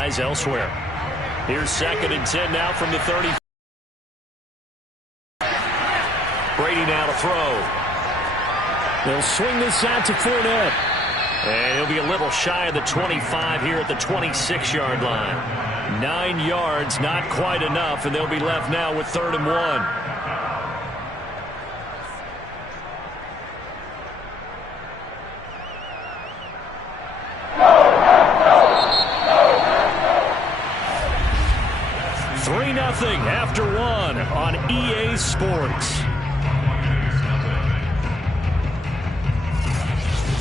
Eyes elsewhere. Here's 2nd and 10 now from the 30. Brady now to throw. They'll swing this out to Fournette. And he'll be a little shy of the 25 here at the 26-yard line. 9 yards, not quite enough, and they'll be left now with 3rd and 1. Nothing after 1 on EA Sports.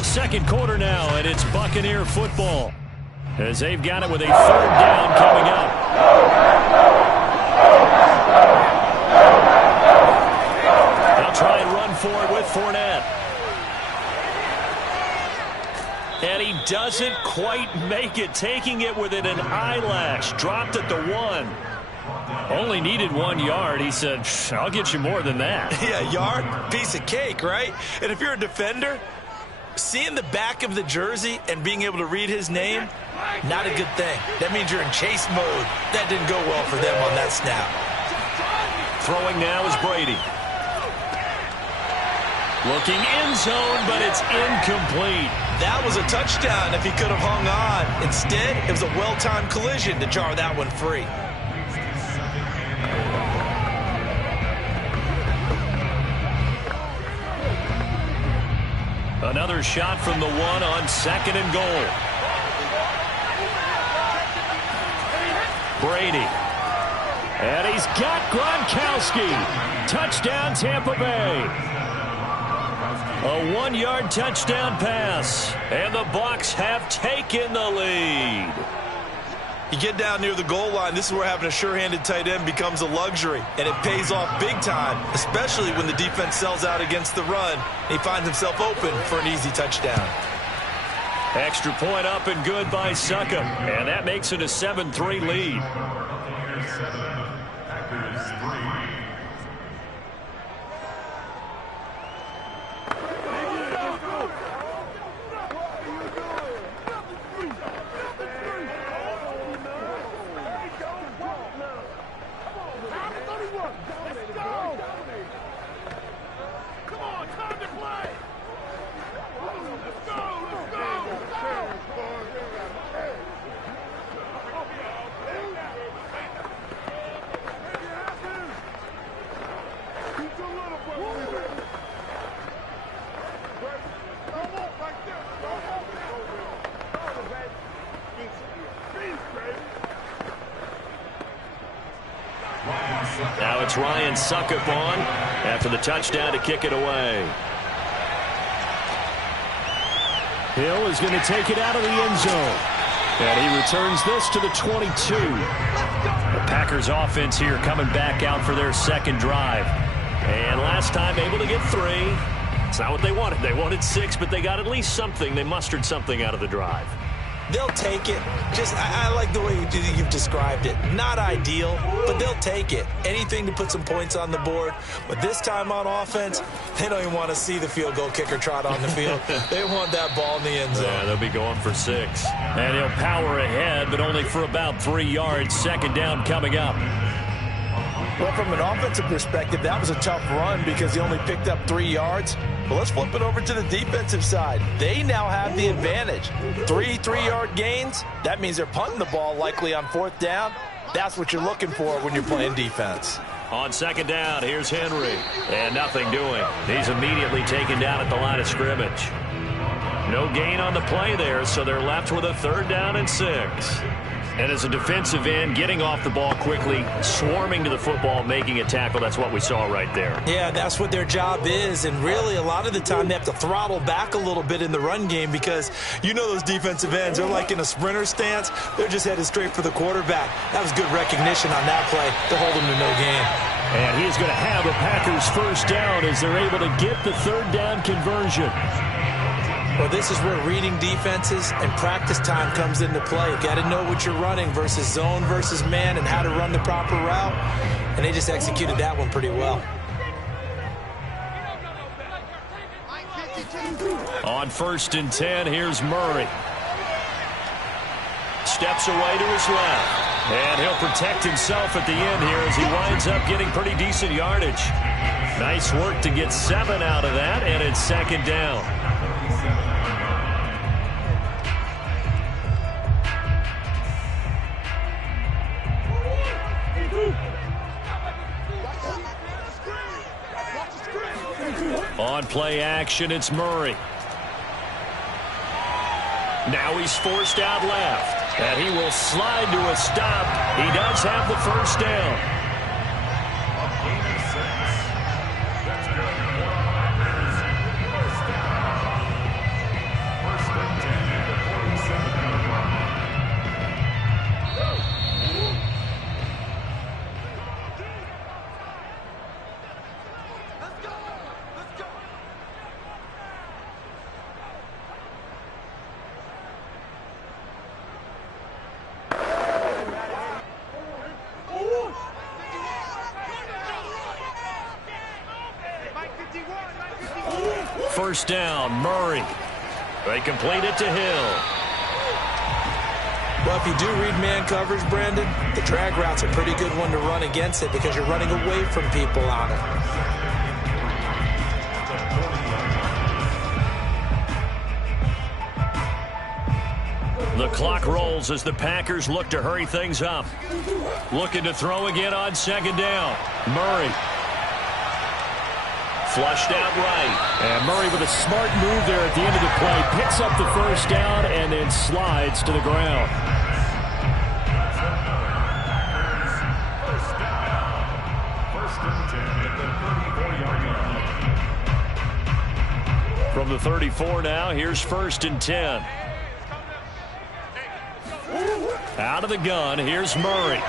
2nd quarter now, and it's Buccaneer football as they've got it with a 3rd down coming up. They'll try and run for it with Fournette. And he doesn't quite make it, taking it within an eyelash. Dropped at the 1. Only needed 1 yard. He said, I'll get you more than that. Yeah, yard, piece of cake, right? And if you're a defender, seeing the back of the jersey and being able to read his name, not a good thing. That means you're in chase mode. That didn't go well for them on that snap. Throwing now is Brady. Looking end zone, but it's incomplete. That was a touchdown if he could have hung on. Instead, it was a well-timed collision to jar that one free. Another shot from the 1 on 2nd and goal. Brady. And he's got Gronkowski. Touchdown, Tampa Bay. A 1-yard touchdown pass. And the Bucs have taken the lead. You get down near the goal line, this is where having a sure-handed tight end becomes a luxury, and it pays off big time, especially when the defense sells out against the run, and he finds himself open for an easy touchdown. Extra point up and good by Succop, and that makes it a 7-3 lead. Now it's Ryan Succop on after the touchdown to kick it away. Hill is going to take it out of the end zone. And he returns this to the 22. The Packers offense here coming back out for their 2nd drive. And last time able to get 3. It's not what they wanted. They wanted 6, but they got at least something. They mustered something out of the drive. They'll take it. I like the way you've described it. Not ideal, but they'll take it. Anything to put some points on the board. But this time on offense, they don't even want to see the field goal kicker trot on the field. They want that ball in the end zone. Yeah, they'll be going for 6. And he'll power ahead, but only for about 3 yards. Second down coming up. Well, from an offensive perspective, that was a tough run because he only picked up 3 yards. But let's flip it over to the defensive side. They now have the advantage. 3 3-yard gains. That means they're punting the ball likely on 4th down. That's what you're looking for when you're playing defense. On second down, here's Henry. And nothing doing. He's immediately taken down at the line of scrimmage. No gain on the play there, so they're left with a 3rd down and 6. And as a defensive end, getting off the ball quickly, swarming to the football, making a tackle, that's what we saw right there. Yeah, that's what their job is. And really, a lot of the time, they have to throttle back a little bit in the run game because you know those defensive ends, they're like in a sprinter stance. They're just headed straight for the quarterback. That was good recognition on that play to hold him to no gain. And he's going to have the Packers' 1st down as they're able to get the 3rd down conversion. Well, this is where reading defenses and practice time comes into play. You got to know what you're running versus zone versus man and how to run the proper route. And they just executed that one pretty well. On 1st and 10, here's Murray. Steps away to his left. And he'll protect himself at the end here as he winds up getting pretty decent yardage. Nice work to get 7 out of that, and it's 2nd down. On play action, it's Murray. Now he's forced out left. And he will slide to a stop. He does have the 1st down. First down, Murray. They complete it to Hill. Well, if you do read man coverage, Brandon, the drag route's a pretty good one to run against it because you're running away from people on it. The clock rolls as the Packers look to hurry things up. Looking to throw again on 2nd down. Murray. Flushed out right. And Murray with a smart move there at the end of the play. Picks up the 1st down and then slides to the ground. From the 34 now, here's 1st and 10. Out of the gun, here's Murray.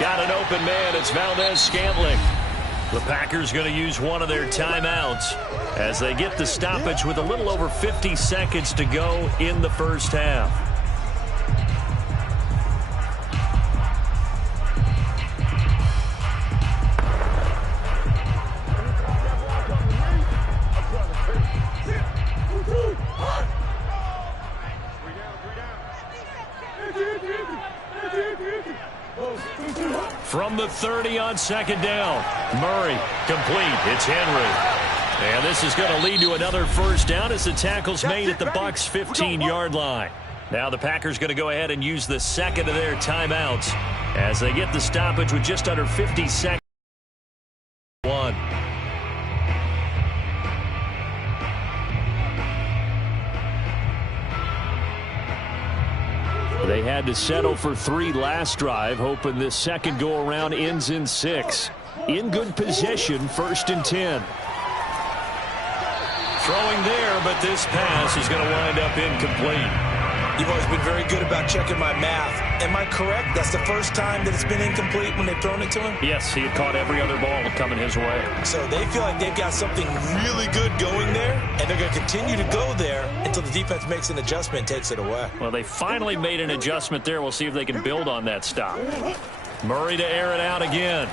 Got an open man, it's Valdez-Scantling. The Packers going to use one of their timeouts as they get the stoppage with a little over 50 seconds to go in the 1st half. From the 30 on 2nd down. Murray complete. It's Henry. And this is going to lead to another 1st down as the tackle's made at the Bucs' 15-yard line. Now the Packers going to go ahead and use the 2nd of their timeouts as they get the stoppage with just under 50 seconds. They had to settle for 3 last drive, hoping this second go-around ends in 6. In good position, 1st and 10. Throwing there, but this pass is going to wind up incomplete. You've always been very good about checking my math. Am I correct? That's the first time that it's been incomplete when they've thrown it to him? Yes, he had caught every other ball coming his way. So they feel like they've got something really good going there, and they're going to continue to go there until the defense makes an adjustment and takes it away. Well, they finally made an adjustment there. We'll see if they can build on that stop. Murray to air it out again.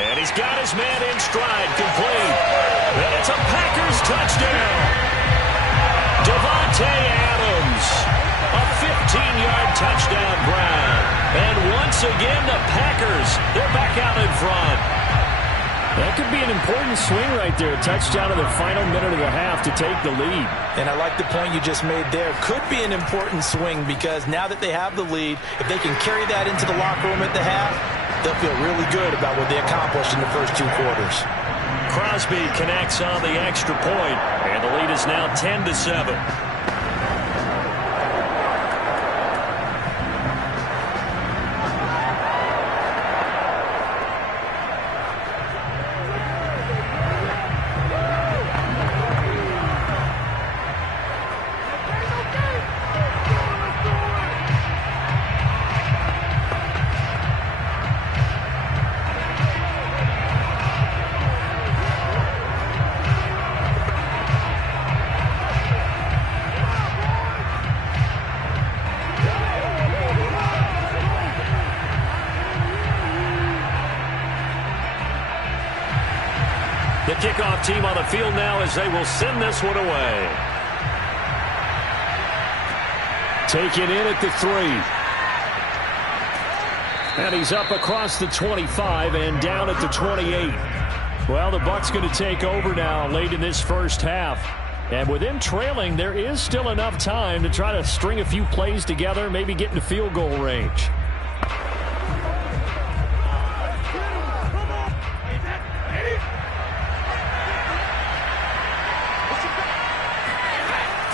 And he's got his man in stride, complete. And it's a Packers touchdown. Davante Adams, a 15-yard touchdown grab. And once again, the Packers, they're back out in front. That could be an important swing right there. A touchdown in the final minute of the half to take the lead. And I like the point you just made there. Could be an important swing because now that they have the lead, if they can carry that into the locker room at the half, they'll feel really good about what they accomplished in the first 2 quarters. Crosby connects on the extra point, and the lead is now 10-7. The kickoff team on the field now as they will send this one away. Taken in at the 3. And he's up across the 25 and down at the 28. Well, the Bucs going to take over now late in this first half. And with them trailing, there is still enough time to try to string a few plays together, maybe get into field goal range.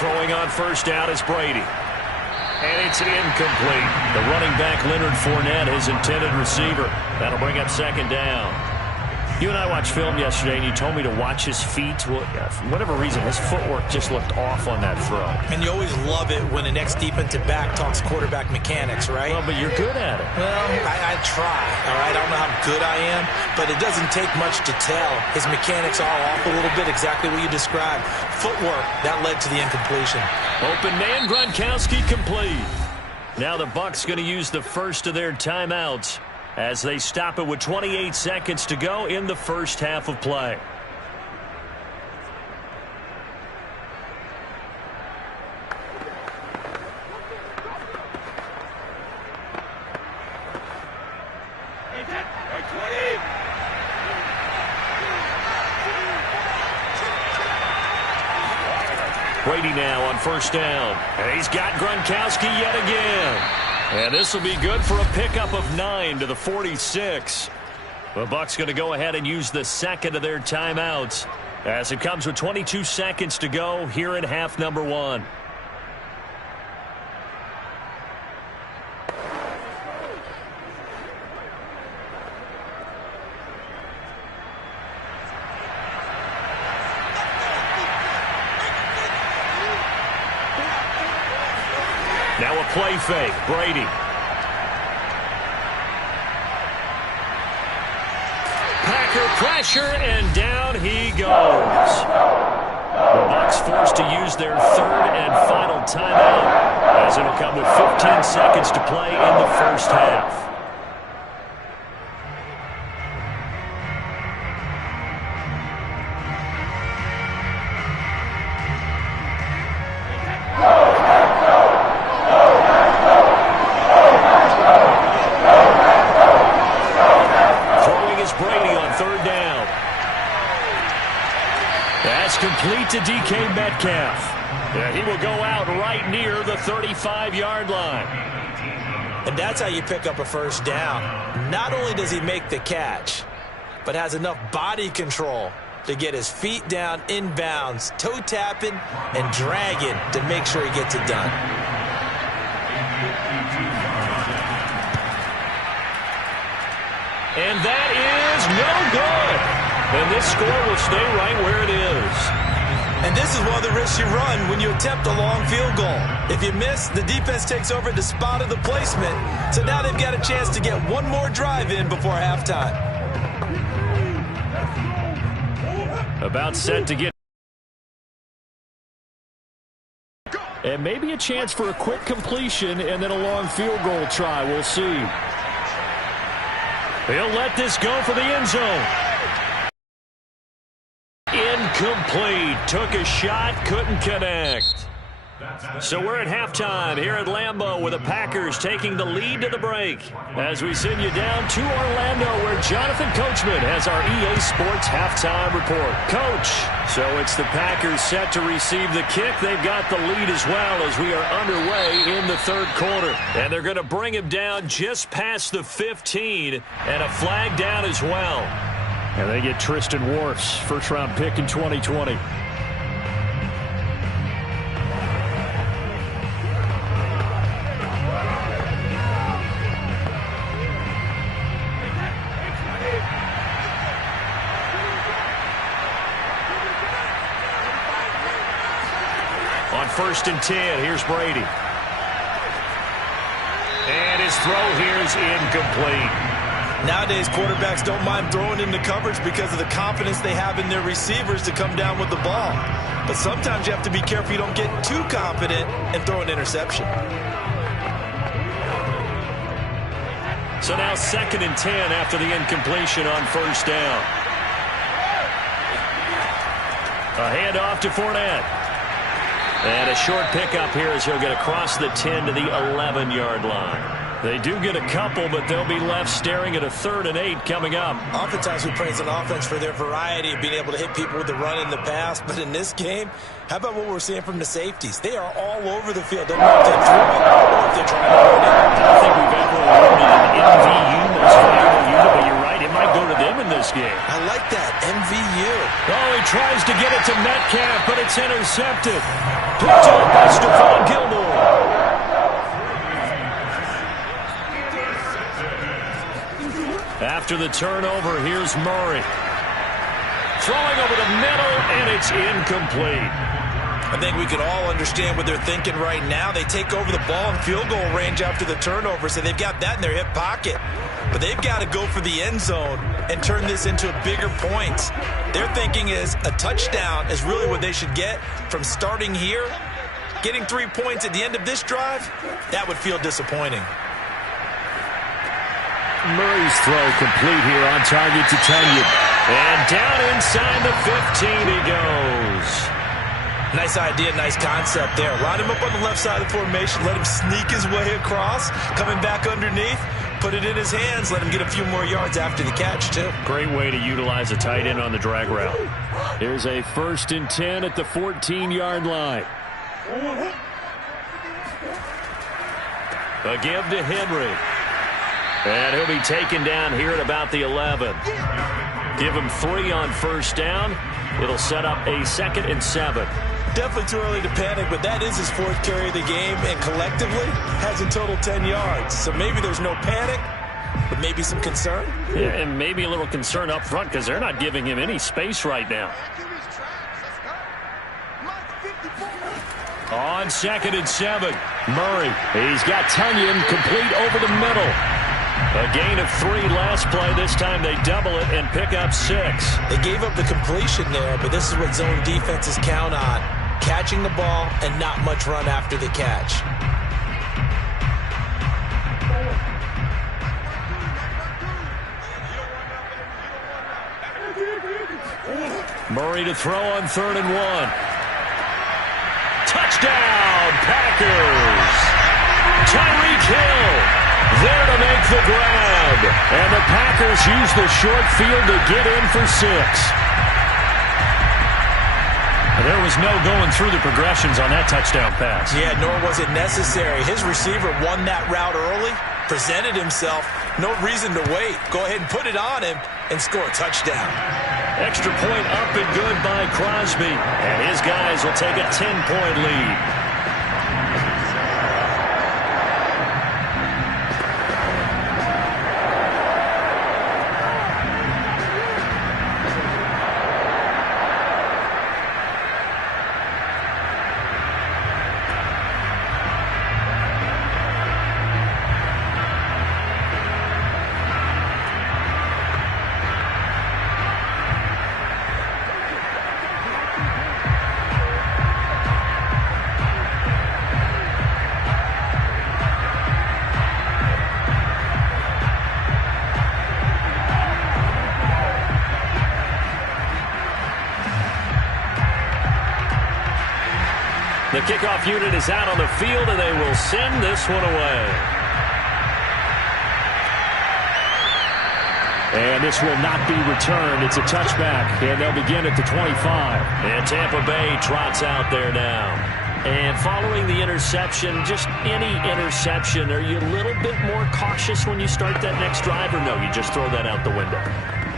Throwing on first down is Brady. And it's incomplete. The running back, Leonard Fournette, his intended receiver. That'll bring up second down. You and I watched film yesterday, and you told me to watch his feet. Well, for whatever reason, his footwork just looked off on that throw. And you always love it when the next defensive back talks quarterback mechanics, right? Well, but you're good at it. Well, I try, all right? I don't know how good I am, but it doesn't take much to tell. His mechanics are off a little bit, exactly what you described. Footwork, that led to the incompletion. Open man, Gronkowski complete. Now the Bucs going to use the first of their timeouts as they stop it with 28 seconds to go in the first half of play. Brady now on first down. And he's got Gronkowski yet again. And this will be good for a pickup of 9 to the 46. The Bucs going to go ahead and use the second of their timeouts as it comes with 22 seconds to go here in half number 1. Now a play fake. Brady. Packer pressure, and down he goes. The Bucs forced to use their third and final timeout as it'll come with 15 seconds to play in the first half. Complete to DK Metcalf. Yeah, he will go out right near the 35-yard line. And that's how you pick up a first down. Not only does he make the catch, but has enough body control to get his feet down inbounds, toe tapping and dragging to make sure he gets it done. And that is no good. And this score will stay right where it is. And this is one of the risks you run when you attempt a long field goal. If you miss, the defense takes over the spot of the placement. So now they've got a chance to get one more drive in before halftime. About set to get. And maybe a chance for a quick completion and then a long field goal try. We'll see. He'll let this go for the end zone. Incomplete. Took a shot, couldn't connect. So we're at halftime here at Lambeau with the Packers taking the lead to the break. As we send you down to Orlando where Jonathan Coachman has our EA Sports halftime report. Coach, so it's the Packers set to receive the kick. They've got the lead as well as we are underway in the third quarter. And they're going to bring him down just past the 15 and a flag down as well. And they get Tristan Wirfs, first-round pick in 2020. On 1st and 10, here's Brady. And his throw here is incomplete. Nowadays, quarterbacks don't mind throwing into coverage because of the confidence they have in their receivers to come down with the ball. But sometimes you have to be careful you don't get too confident and throw an interception. So now 2nd and 10 after the incompletion on 1st down. A handoff to Fournette. And a short pickup here as he'll get across the 10 to the 11-yard line. They do get a couple, but they'll be left staring at a 3rd and 8 coming up. Oftentimes we praise an offense for their variety of being able to hit people with the run in the pass. But in this game, how about what we're seeing from the safeties? They are all over the field. Don't know if they threw it or if they're trying to run it. I don't think we've ever awarded an MVU, most valuable unit, but you're right. It might go to them in this game. I like that, MVU. Oh, he tries to get it to Metcalf, but it's intercepted. Picked up by Stephon Gilmore. After the turnover, here's Murray. Throwing over the middle, and it's incomplete. I think we could all understand what they're thinking right now. They take over the ball in field goal range after the turnover, so they've got that in their hip pocket. But they've got to go for the end zone and turn this into bigger points. Their thinking is a touchdown is really what they should get from starting here. Getting 3 points at the end of this drive, that would feel disappointing. Murray's throw complete here on target to Tunyon. And down inside the 15 he goes. Nice idea, nice concept there. Line him up on the left side of the formation, let him sneak his way across, coming back underneath, put it in his hands, let him get a few more yards after the catch, too. Great way to utilize a tight end on the drag route. Here's a 1st and 10 at the 14-yard line. A give to Henry. And he'll be taken down here at about the 11. Give him 3 on 1st down. It'll set up a 2nd and 7. Definitely too early to panic, but that is his 4th carry of the game, and collectively has a total 10 yards. So maybe there's no panic, but maybe some concern. Yeah, and maybe a little concern up front because they're not giving him any space right now. On 2nd and 7, Murray. He's got Tunyon complete over the middle. A gain of 3 last play. This time they double it and pick up 6. They gave up the completion there, but this is what zone defenses count on. Catching the ball and not much run after the catch. Murray to throw on 3rd and 1. Touchdown, Packers! Tyreek Hill there to make the grab. And the Packers use the short field to get in for 6. There was no going through the progressions on that touchdown pass. Yeah, nor was it necessary. His receiver won that route early, presented himself. No reason to wait. Go ahead and put it on him and score a touchdown. Extra point up and good by Crosby. And his guys will take a 10-point lead. the kickoff unit is out on the field, and they will send this one away. And this will not be returned. It's a touchback, and they'll begin at the 25. And Tampa Bay trots out there now. And following the interception, just any interception, are you a little bit more cautious when you start that next drive, or no, you just throw that out the window?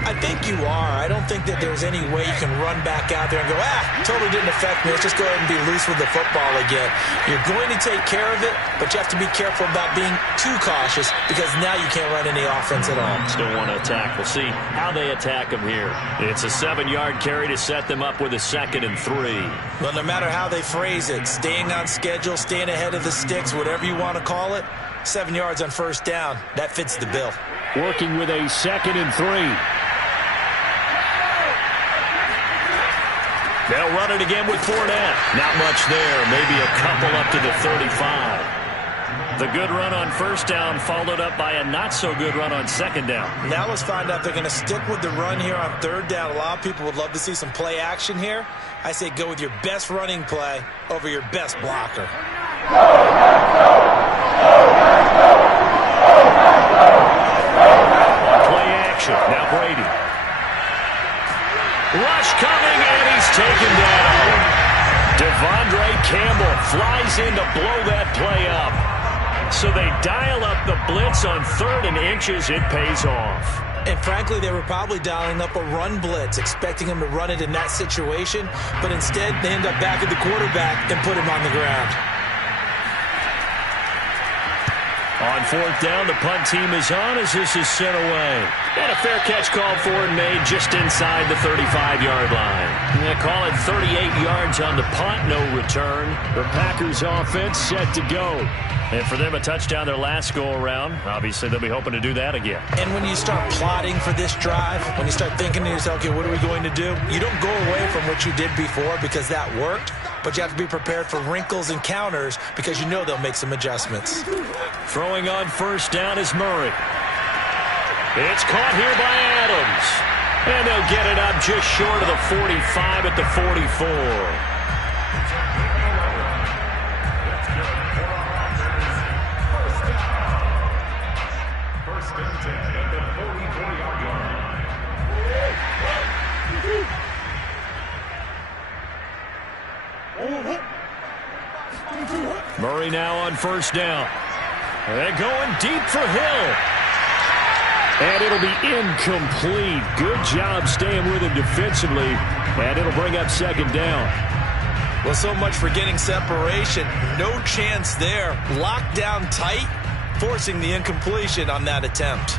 I think you are. I don't think that there's any way you can run back out there and go, totally didn't affect me. Let's just go ahead and be loose with the football again. You're going to take care of it, but you have to be careful about being too cautious because now you can't run any offense at all. Still want to attack. We'll see how they attack them here. It's a 7-yard carry to set them up with a 2nd and 3. Well, no matter how they phrase it, staying on schedule, staying ahead of the sticks, whatever you want to call it, 7 yards on first down, that fits the bill. Working with a 2nd and 3. They'll run it again with Fournette. Not much there. Maybe a couple up to the 35. The good run on first down followed up by a not-so-good run on 2nd down. Now let's find out if they're going to stick with the run here on 3rd down. A lot of people would love to see some play action here. I say go with your best running play over your best blocker. Play action. Now Brady. Rush coming, and he's taken down. Devondre Campbell flies in to blow that play up. So they dial up the blitz on 3rd and inches. It pays off. And frankly, they were probably dialing up a run blitz, expecting him to run it in that situation. But instead, they end up back at the quarterback and put him on the ground. On 4th down, the punt team is on as this is sent away. And a fair catch called for and made just inside the 35-yard line. They call it 38 yards on the punt, no return. The Packers offense set to go. And for them, a touchdown their last go-around. Obviously, they'll be hoping to do that again. And when you start plotting for this drive, when you start thinking to yourself, okay, what are we going to do? You don't go away from what you did before because that worked. But you have to be prepared for wrinkles and counters because you know they'll make some adjustments. Throwing on first down is Murray. It's caught here by Adams. And they'll get it up just short of the 45 at the 44. First and 10 at the 44-yard line. Murray now on first down. They're going deep for Hill. And it'll be incomplete. Good job staying with him defensively. And it'll bring up 2nd down. Well, so much for getting separation. No chance there. Locked down tight, forcing the incompletion on that attempt.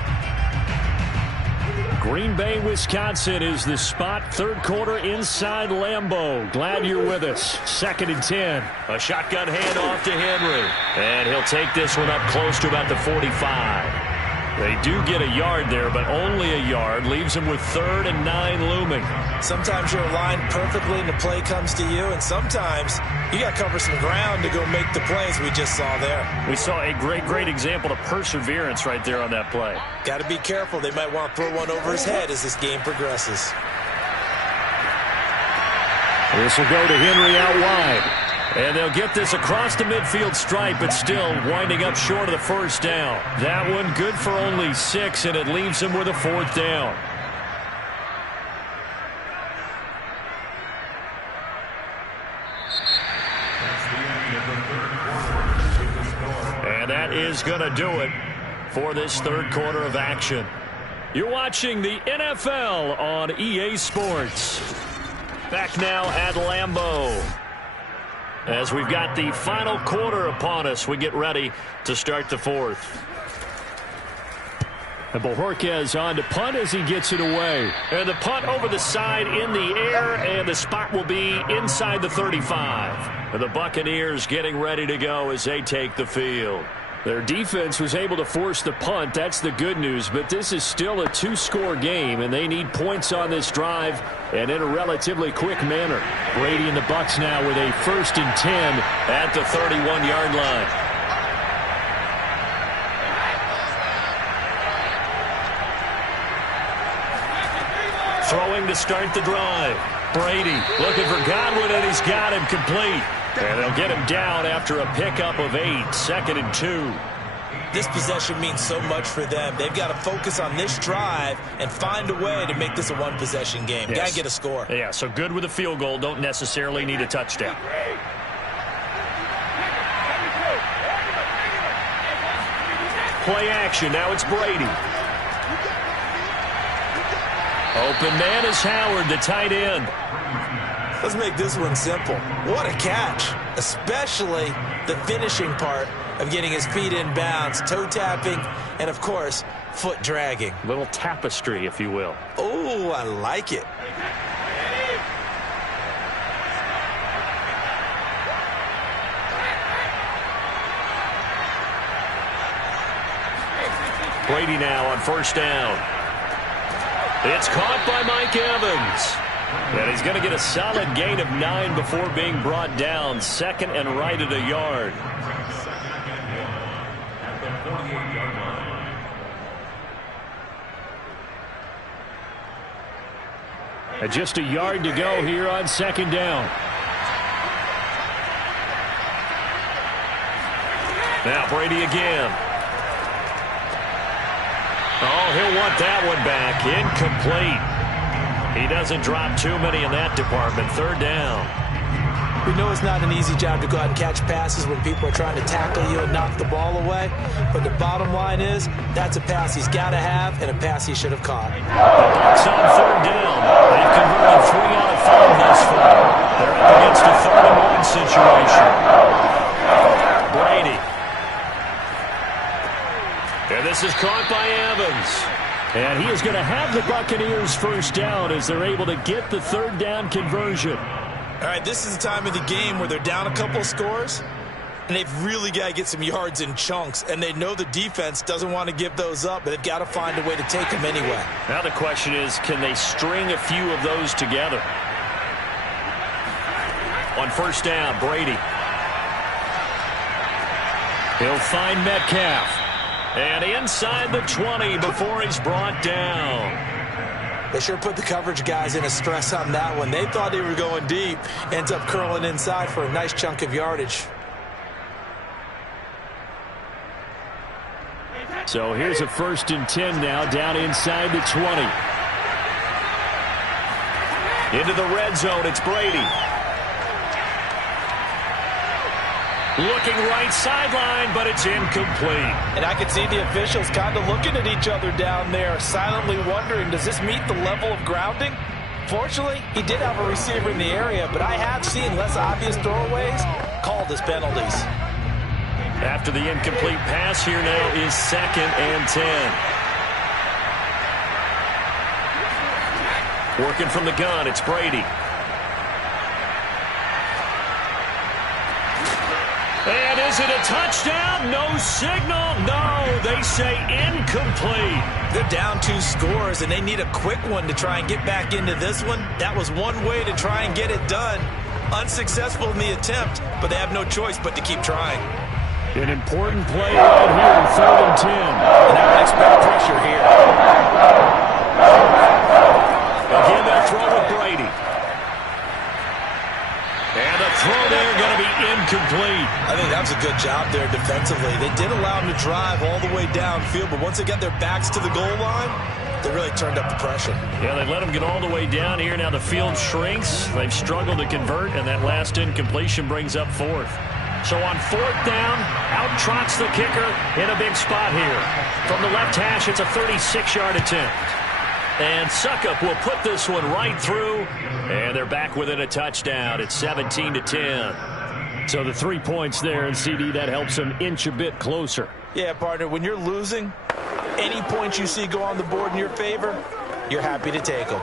Green Bay, Wisconsin is the spot. 3rd quarter inside Lambeau. Glad you're with us. 2nd and 10. A shotgun handoff to Henry. And he'll take this one up close to about the 45. They do get a yard there, but only a yard. Leaves them with 3rd and 9 looming. Sometimes you're aligned perfectly and the play comes to you, and sometimes you got to cover some ground to go make the plays we just saw there. We saw a great example of perseverance right there on that play. Got to be careful. They might want to throw one over his head as this game progresses. This will go to Henry out wide. And they'll get this across the midfield stripe, but still winding up short of the first down. That one good for only 6, and it leaves them with a 4th down. And that is going to do it for this 3rd quarter of action. You're watching the NFL on EA Sports. Back now at Lambeau. As we've got the final quarter upon us, we get ready to start the 4th. And Bojorquez on to punt as he gets it away. And the punt over the side in the air, and the spot will be inside the 35. And the Buccaneers getting ready to go as they take the field. Their defense was able to force the punt. That's the good news. But this is still a 2-score game, and they need points on this drive and in a relatively quick manner. Brady and the Bucs now with a 1st and 10 at the 31-yard line. Throwing to start the drive. Brady looking for Godwin, and he's got him complete. And they'll get him down after a pickup of 8, 2nd and 2. This possession means so much for them. They've got to focus on this drive and find a way to make this a one-possession game. Yes. Got to get a score. Yeah, so good with a field goal. Don't necessarily need a touchdown. Play action. Now it's Brady. Open man is Howard, the tight end. Let's make this one simple. What a catch, especially the finishing part of getting his feet in bounds, toe tapping, and, of course, foot dragging. Little tapestry, if you will. Oh, I like it. Brady now on first down. It's caught by Mike Evans. And he's going to get a solid gain of 9 before being brought down. 2nd and right at a yard. And just a yard to go here on 2nd down. Now Brady again. Oh, he'll want that one back. Incomplete. He doesn't drop too many in that department. 3rd down. We know it's not an easy job to go out and catch passes when people are trying to tackle you and knock the ball away. But the bottom line is, that's a pass he's got to have and a pass he should have caught. The Bucs on 3rd down. They've converted 3 out of 5 thus far. They're up against a 3rd and 1 situation. Brady. And this is caught by Evans. And he is going to have the Buccaneers first down as they're able to get the 3rd down conversion. All right, this is the time of the game where they're down a couple of scores, and they've really got to get some yards in chunks, and they know the defense doesn't want to give those up, but they've got to find a way to take them anyway. Now the question is, can they string a few of those together? On first down, Brady. He'll find Metcalf. And inside the 20 before he's brought down. They sure put the coverage guys in a stress on that one. They thought they were going deep. Ends up curling inside for a nice chunk of yardage. So here's a 1st and 10 now, down inside the 20. Into the red zone, it's Brady. Looking right sideline, but it's incomplete. And I can see the officials kind of looking at each other down there, silently wondering, does this meet the level of grounding? Fortunately, he did have a receiver in the area, but I have seen less obvious throwaways called as penalties. After the incomplete pass, here now is 2nd and 10. Working from the gun, it's Brady. And is it a touchdown? No signal. No, they say incomplete. They're down 2 scores, and they need a quick one to try and get back into this one. That was one way to try and get it done. Unsuccessful in the attempt, but they have no choice but to keep trying. An important play right here, 3rd and 10. And I would expect pressure here. Again, they'll throw with Brady. And the throw there going to be incomplete. I think that was a good job there defensively. They did allow him to drive all the way downfield, but once they got their backs to the goal line, they really turned up the pressure. Yeah, they let him get all the way down here. Now the field shrinks. They've struggled to convert, and that last incompletion brings up 4th. So on 4th down, out trots the kicker in a big spot here. From the left hash, it's a 36-yard attempt. And Suckup will put this one right through, and they're back within a touchdown. It's 17-10. So the 3 points there, and CD, that helps them inch a bit closer. Yeah, partner, when you're losing, any points you see go on the board in your favor, you're happy to take them.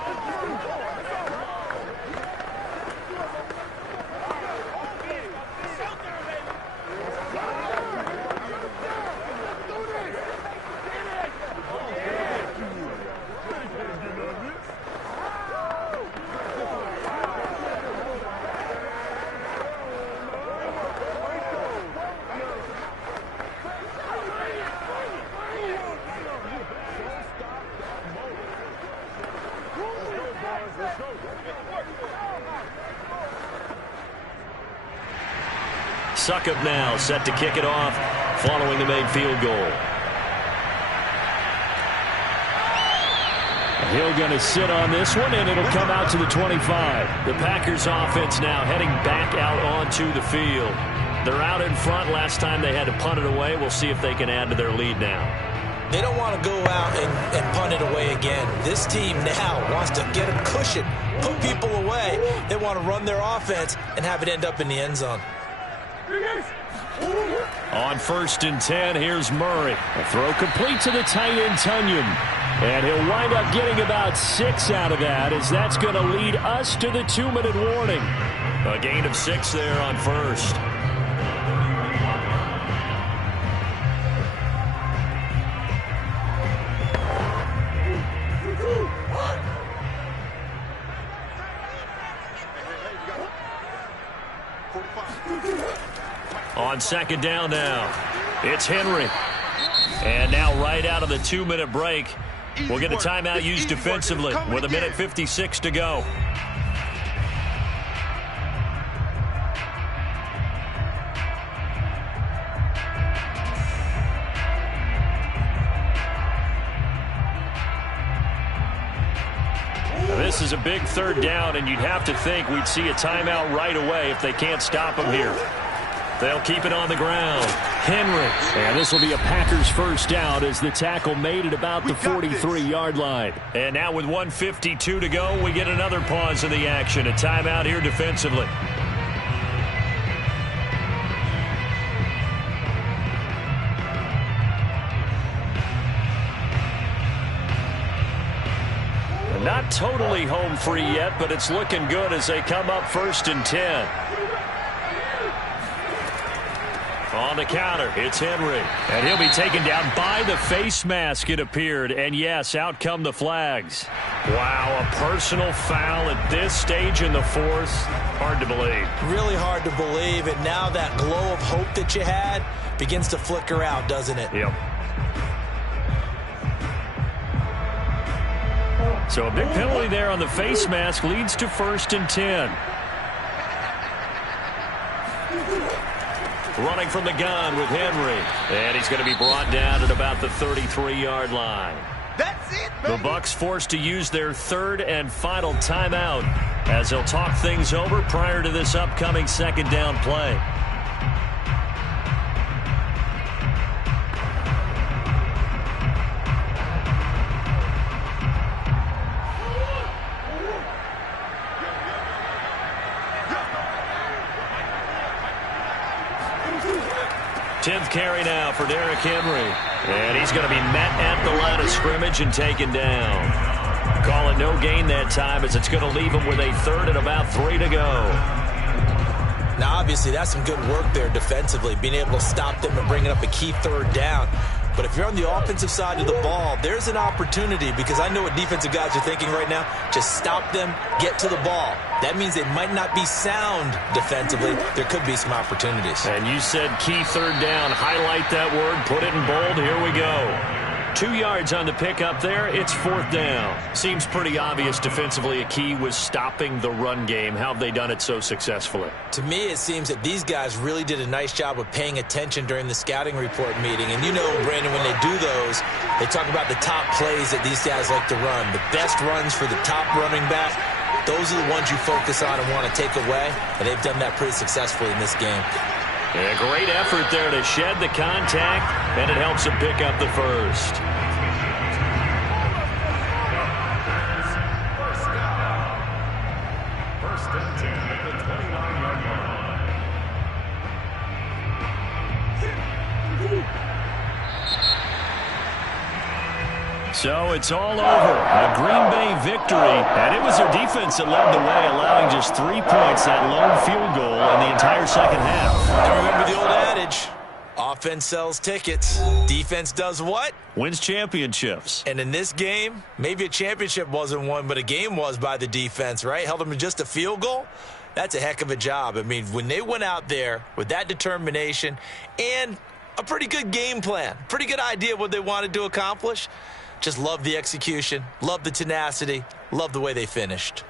Succop now set to kick it off following the made field goal. He'll going to sit on this one, and it'll come out to the 25. The Packers offense now heading back out onto the field. They're out in front. Last time they had to punt it away. We'll see if they can add to their lead now. They don't want to go out and punt it away again. This team now wants to get a cushion, put people away. They want to run their offense and have it end up in the end zone. On 1st and 10, here's Murray. A throw complete to the tight end, Tunyon. And he'll wind up getting about 6 out of that, as that's going to lead us to the 2-minute warning. A gain of 6 there on 1st. On 2nd down now, it's Henry. And now right out of the 2-minute break, we'll get a timeout used defensively with 1:56 to go. Now, this is a big 3rd down, and you'd have to think we'd see a timeout right away if they can't stop him here. They'll keep it on the ground. Henry. And this will be a Packers 1st down as the tackle made it about the 43-yard line. And now with 1:52 to go, we get another pause in the action. A timeout here defensively. Not totally home free yet, but it's looking good as they come up 1st and 10. On the counter, it's Henry. And he'll be taken down by the face mask, it appeared. And yes, out come the flags. Wow, a personal foul at this stage in the 4th. Hard to believe. Really hard to believe. And now that glow of hope that you had begins to flicker out, doesn't it? Yep. So a big penalty there on the face mask leads to 1st and 10. Running from the gun with Henry. And he's going to be brought down at about the 33-yard line. That's it, baby. The Bucs forced to use their 3rd and final timeout as they'll talk things over prior to this upcoming 2nd down play. Tenth carry now for Derrick Henry. And he's going to be met at the line of scrimmage and taken down. Call it no gain that time as it's going to leave him with a 3rd and about 3 to go. Now, obviously, that's some good work there defensively, being able to stop them and bringing up a key 3rd down. But if you're on the offensive side of the ball, there's an opportunity because I know what defensive guys are thinking right now. Just stop them, get to the ball. That means they might not be sound defensively. There could be some opportunities. And you said key 3rd down. Highlight that word. Put it in bold. Here we go. 2 yards on the pickup there. It's 4th down. Seems pretty obvious defensively a key was stopping the run game. How have they done it so successfully? To me, it seems that these guys really did a nice job of paying attention during the scouting report meeting. And you know, Brandon, when they do those, they talk about the top plays that these guys like to run. The best runs for the top running back. Those are the ones you focus on and want to take away. And they've done that pretty successfully in this game. A great effort there to shed the contact, and it helps him pick up the 1st. First and 10 at the 29-yard line. So it's all over. A Green Bay victory, and it was their defense that led the way, allowing just 3 points, that lone field goal in the entire 2nd half. And remember the old adage, offense sells tickets. Defense does what? Wins championships. And in this game, maybe a championship wasn't won, but a game was by the defense, right? Held them to just a field goal. That's a heck of a job. I mean, when they went out there with that determination and a pretty good game plan, pretty good idea of what they wanted to accomplish, just love the execution, love the tenacity, love the way they finished.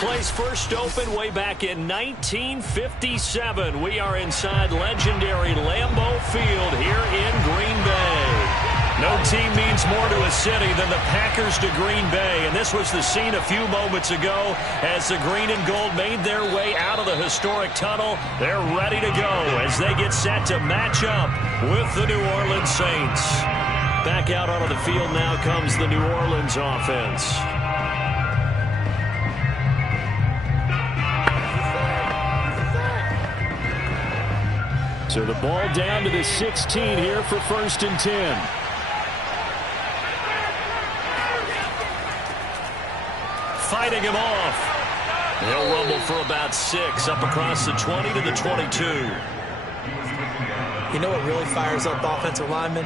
Place first opened way back in 1957. We are inside legendary Lambeau Field here in Green Bay. No team means more to a city than the Packers to Green Bay, and this was the scene a few moments ago as the green and gold made their way out of the historic tunnel. They're ready to go as they get set to match up with the New Orleans Saints. Back out onto the field now comes the New Orleans offense. So the ball down to the 16 here for 1st and 10. Fighting him off. He'll rumble for about 6 up across the 20 to the 22. You know what really fires up offensive linemen?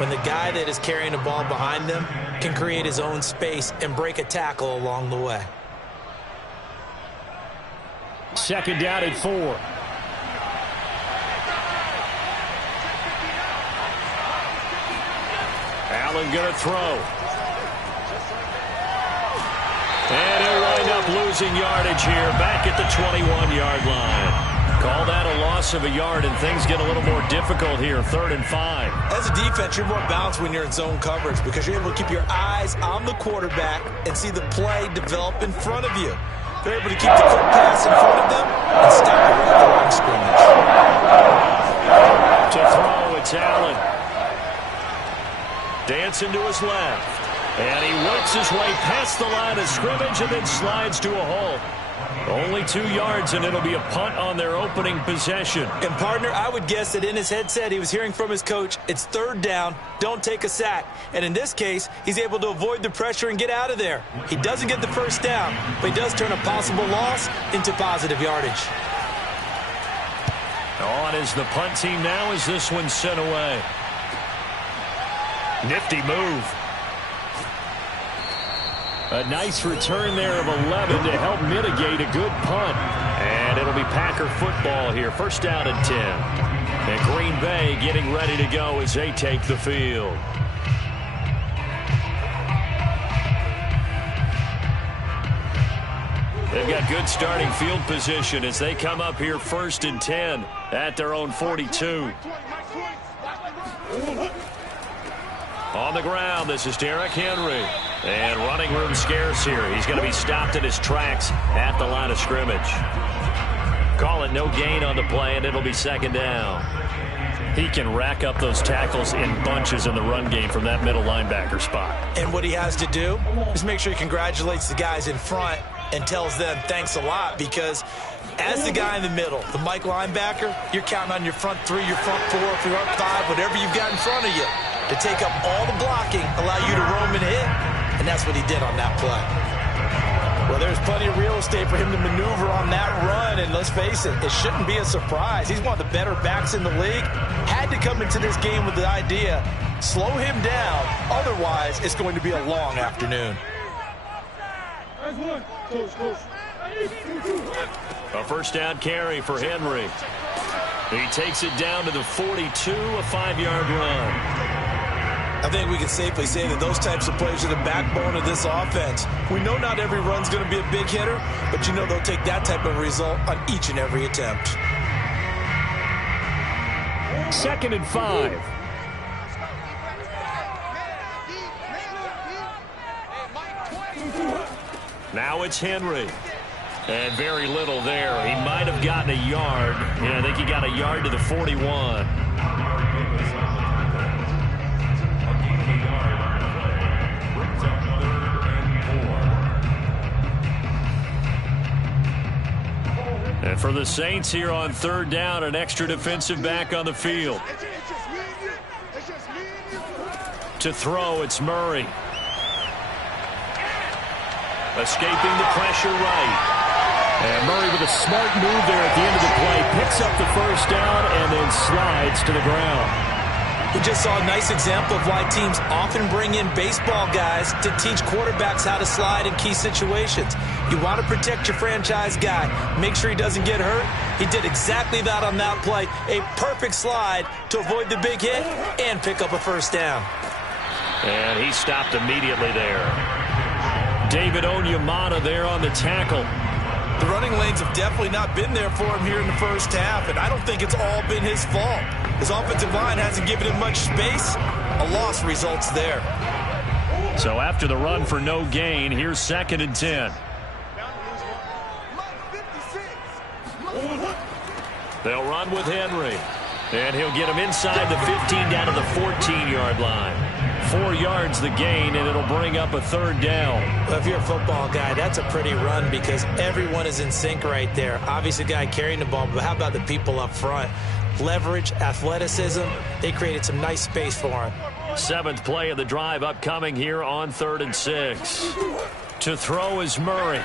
When the guy that is carrying the ball behind them can create his own space and break a tackle along the way. Second down at 4. Allen going to throw. And he'll wind up losing yardage here back at the 21-yard line. Call that a loss of a yard, and things get a little more difficult here, 3rd and 5. As a defense, you're more balanced when you're in zone coverage because you're able to keep your eyes on the quarterback and see the play develop in front of you. They're able to keep the quick pass in front of them and stop it right at the line of scrimmage. To throw, it's Allen. Dancing to his left. And he works his way past the line of scrimmage and then slides to a hole. Only 2 yards, and it'll be a punt on their opening possession. And, partner, I would guess that in his headset he was hearing from his coach, it's 3rd down, don't take a sack. And in this case, he's able to avoid the pressure and get out of there. He doesn't get the 1st down, but he does turn a possible loss into positive yardage. On is the punt team now as this one's sent away. Nifty move. A nice return there of 11 to help mitigate a good punt. And it'll be Packer football here. 1st down and 10. And Green Bay getting ready to go as they take the field. They've got good starting field position as they come up here 1st and 10 at their own 42. On the ground, this is Derrick Henry. And running room scarce here. He's going to be stopped in his tracks at the line of scrimmage. Call it no gain on the play, and it'll be 2nd down. He can rack up those tackles in bunches in the run game from that middle linebacker spot. And what he has to do is make sure he congratulates the guys in front and tells them thanks a lot, because as the guy in the middle, the Mike linebacker, you're counting on your front 3, your front 4, front 5, whatever you've got in front of you to take up all the blocking, allow you to roam and hit. And that's what he did on that play. Well, there's plenty of real estate for him to maneuver on that run. And let's face it, it shouldn't be a surprise. He's one of the better backs in the league. Had to come into this game with the idea, slow him down. Otherwise, it's going to be a long afternoon. A 1st down carry for Henry. He takes it down to the 42, a 5-yard run. I think we can safely say that those types of plays are the backbone of this offense. We know not every run's going to be a big hitter, but you know they'll take that type of result on each and every attempt. 2nd and 5. Now it's Henry. And very little there. He might have gotten a yard. Yeah, I think he got a yard to the 41. And for the Saints here on 3rd down, an extra defensive back on the field. To throw, it's Murray. Escaping the pressure right. And Murray with a smart move there at the end of the play. Picks up the 1st down and then slides to the ground. We just saw a nice example of why teams often bring in baseball guys to teach quarterbacks how to slide in key situations. You want to protect your franchise guy. Make sure he doesn't get hurt. He did exactly that on that play. A perfect slide to avoid the big hit and pick up a 1st down. And he stopped immediately there. David Onyemata there on the tackle. The running lanes have definitely not been there for him here in the 1st half, and I don't think it's all been his fault. His offensive line hasn't given him much space. A loss results there. So after the run for no gain, here's 2nd and 10. They'll run with Henry. And he'll get him inside the 15 down to the 14-yard line. 4 yards the gain, and it'll bring up a 3rd down. Well, if you're a football guy, that's a pretty run because everyone is in sync right there. Obviously, the guy carrying the ball, but how about the people up front? Leverage, athleticism, they created some nice space for him. 7th play of the drive upcoming here on 3rd and 6. To throw is Murray.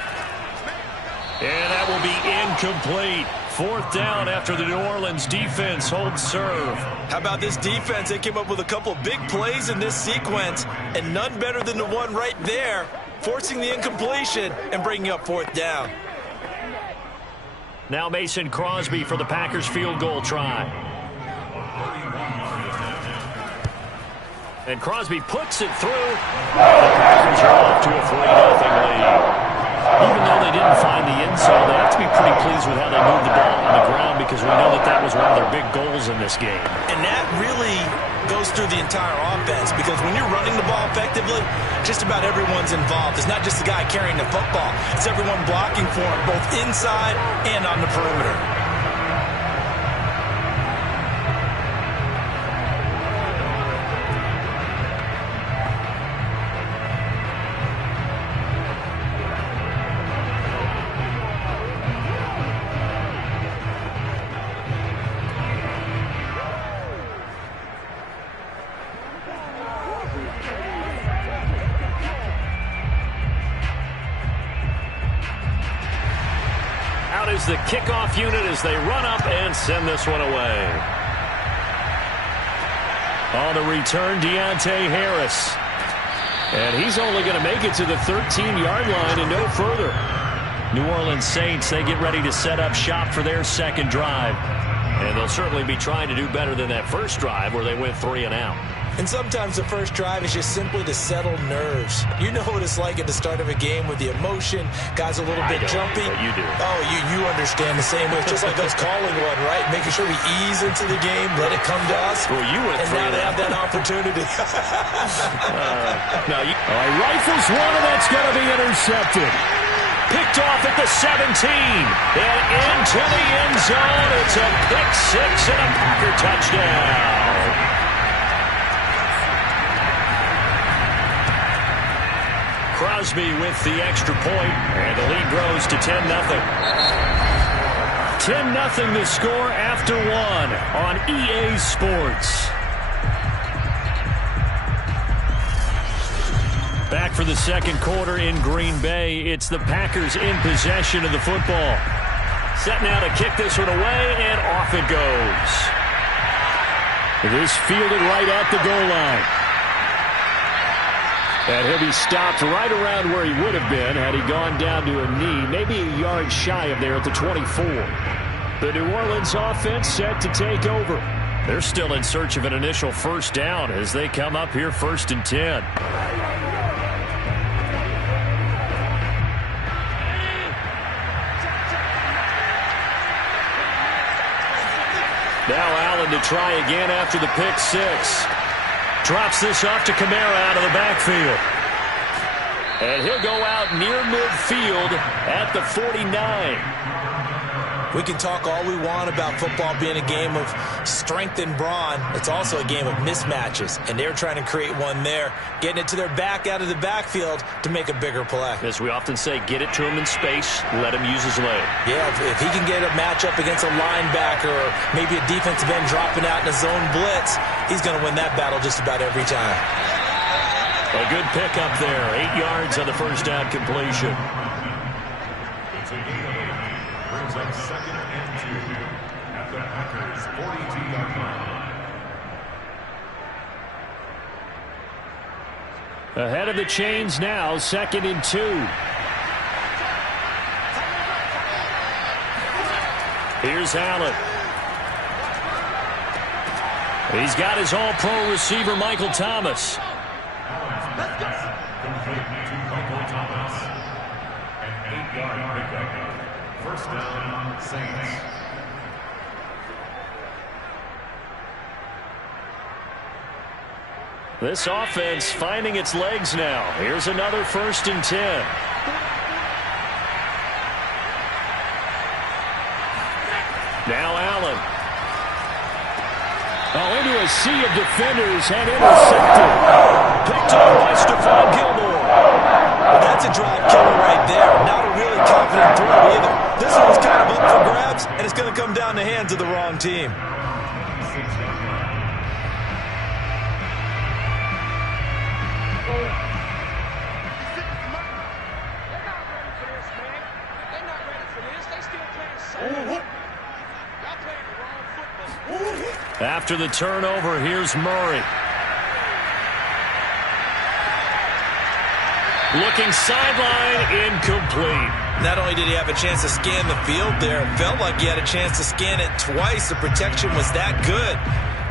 And that will be incomplete. 4th down after the New Orleans defense holds serve. How about this defense? They came up with a couple of big plays in this sequence, and none better than the one right there, forcing the incompletion and bringing up 4th down. Now Mason Crosby for the Packers field goal try. And Crosby puts it through. The Packers are off to a 3-0 lead. Even though they didn't find the end zone, they have to be pretty pleased with how they moved the ball on the ground, because we know that that was one of their big goals in this game. And that really goes through the entire offense, because when you're running the ball effectively, just about everyone's involved. It's not just the guy carrying the football. It's everyone blocking for him, both inside and on the perimeter. Is the kickoff unit as they run up and send this one away. On the return, Deontay Harris. And he's only going to make it to the 13-yard line and no further. New Orleans Saints, they get ready to set up shop for their second drive. And they'll certainly be trying to do better than that first drive where they went 3 and out. And sometimes the first drive is just simply to settle nerves. You know what it's like at the start of a game with the emotion. Guys a little bit jumpy. But you do. Oh, you understand the same way. It's just like us calling one, right? Making sure we ease into the game, let it come to us. Well, you went and now they have that opportunity. Now rifles one, and that's going to be intercepted. Picked off at the 17. And into the end zone. It's a pick 6 and a Packer touchdown. Crosby with the extra point, and the lead grows to 10-0. 10-0 the score after 1 on EA Sports. Back for the second quarter in Green Bay. It's the Packers in possession of the football. Set now to kick this one away, and off it goes. This fielded right at the goal line. And he'll be stopped right around where he would have been had he gone down to a knee, maybe a yard shy of there at the 24. The New Orleans offense set to take over. They're still in search of an initial first down as they come up here 1st and 10. Now Allen to try again after the pick 6. Drops this off to Kamara out of the backfield. And he'll go out near midfield at the 49. We can talk all we want about football being a game of strength and brawn. It's also a game of mismatches, and they're trying to create one there, getting it to their back out of the backfield to make a bigger play. As we often say, get it to him in space, let him use his leg. Yeah, if he can get a matchup against a linebacker or maybe a defensive end dropping out in a zone blitz, he's going to win that battle just about every time. A good pickup there, 8 yards on the first down completion. Brings up 2nd and 2 at the Packers' 42-yard line. Ahead of the chains now, 2nd and 2. Here's Allen. He's got his all-pro receiver, Michael Thomas. Complete to Michael Thomas. An 8-yard pickup. First down, Saints. This offense finding its legs now. Here's another 1st and 10. Now Allen. Oh, into a sea of defenders and intercepted. Picked up by Stephon Gilmore. Well, that's a drive killer right there. Not a really confident throw either. This one's kind of up for grabs, and it's going to come down the hands of the wrong team. after the turnover. Here's Murray. Looking sideline, incomplete. Not only did he have a chance to scan the field there, it felt like he had a chance to scan it twice. The protection was that good.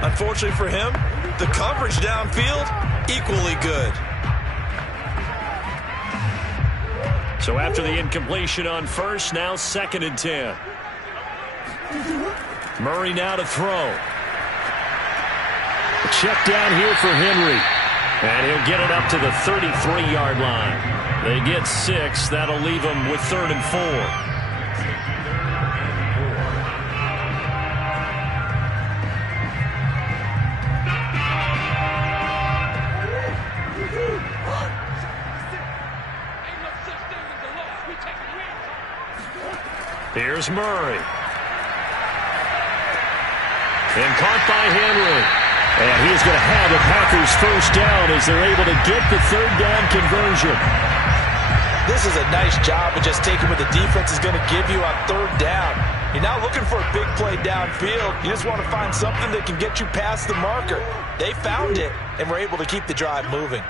Unfortunately for him, the coverage downfield, equally good. So after the incompletion on first, now 2nd and 10. Murray now to throw. A check down here for Henry. And he'll get it up to the 33-yard line. They get 6. That'll leave them with 3rd and 4. Here's Murray. And caught by Henry. And he's going to have the Packers first down as they're able to get the 3rd down conversion. This is a nice job of just taking what the defense is going to give you on 3rd down. You're not looking for a big play downfield. You just want to find something that can get you past the marker. They found it and were able to keep the drive moving.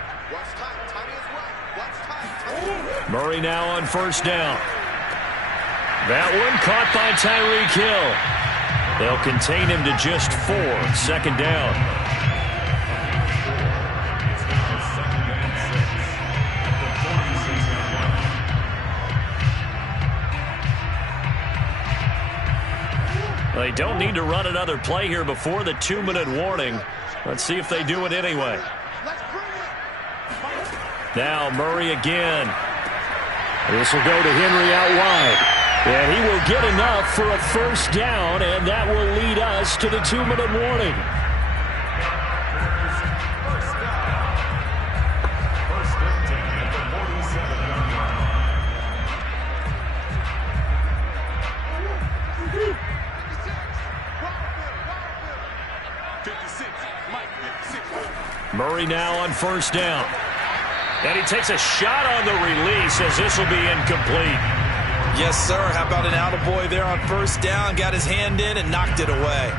Murray now on 1st down. That one caught by Tyreek Hill. They'll contain him to just 4. 2nd down. They don't need to run another play here before the 2-minute warning. Let's see if they do it anyway. Now Murray again. This will go to Henry out wide. And he will get enough for a 1st down, and that will lead us to the 2-minute warning. Murray now on 1st down. And he takes a shot on the release as this will be incomplete. Yes, sir. How about an attaboy there on 1st down? Got his hand in and knocked it away.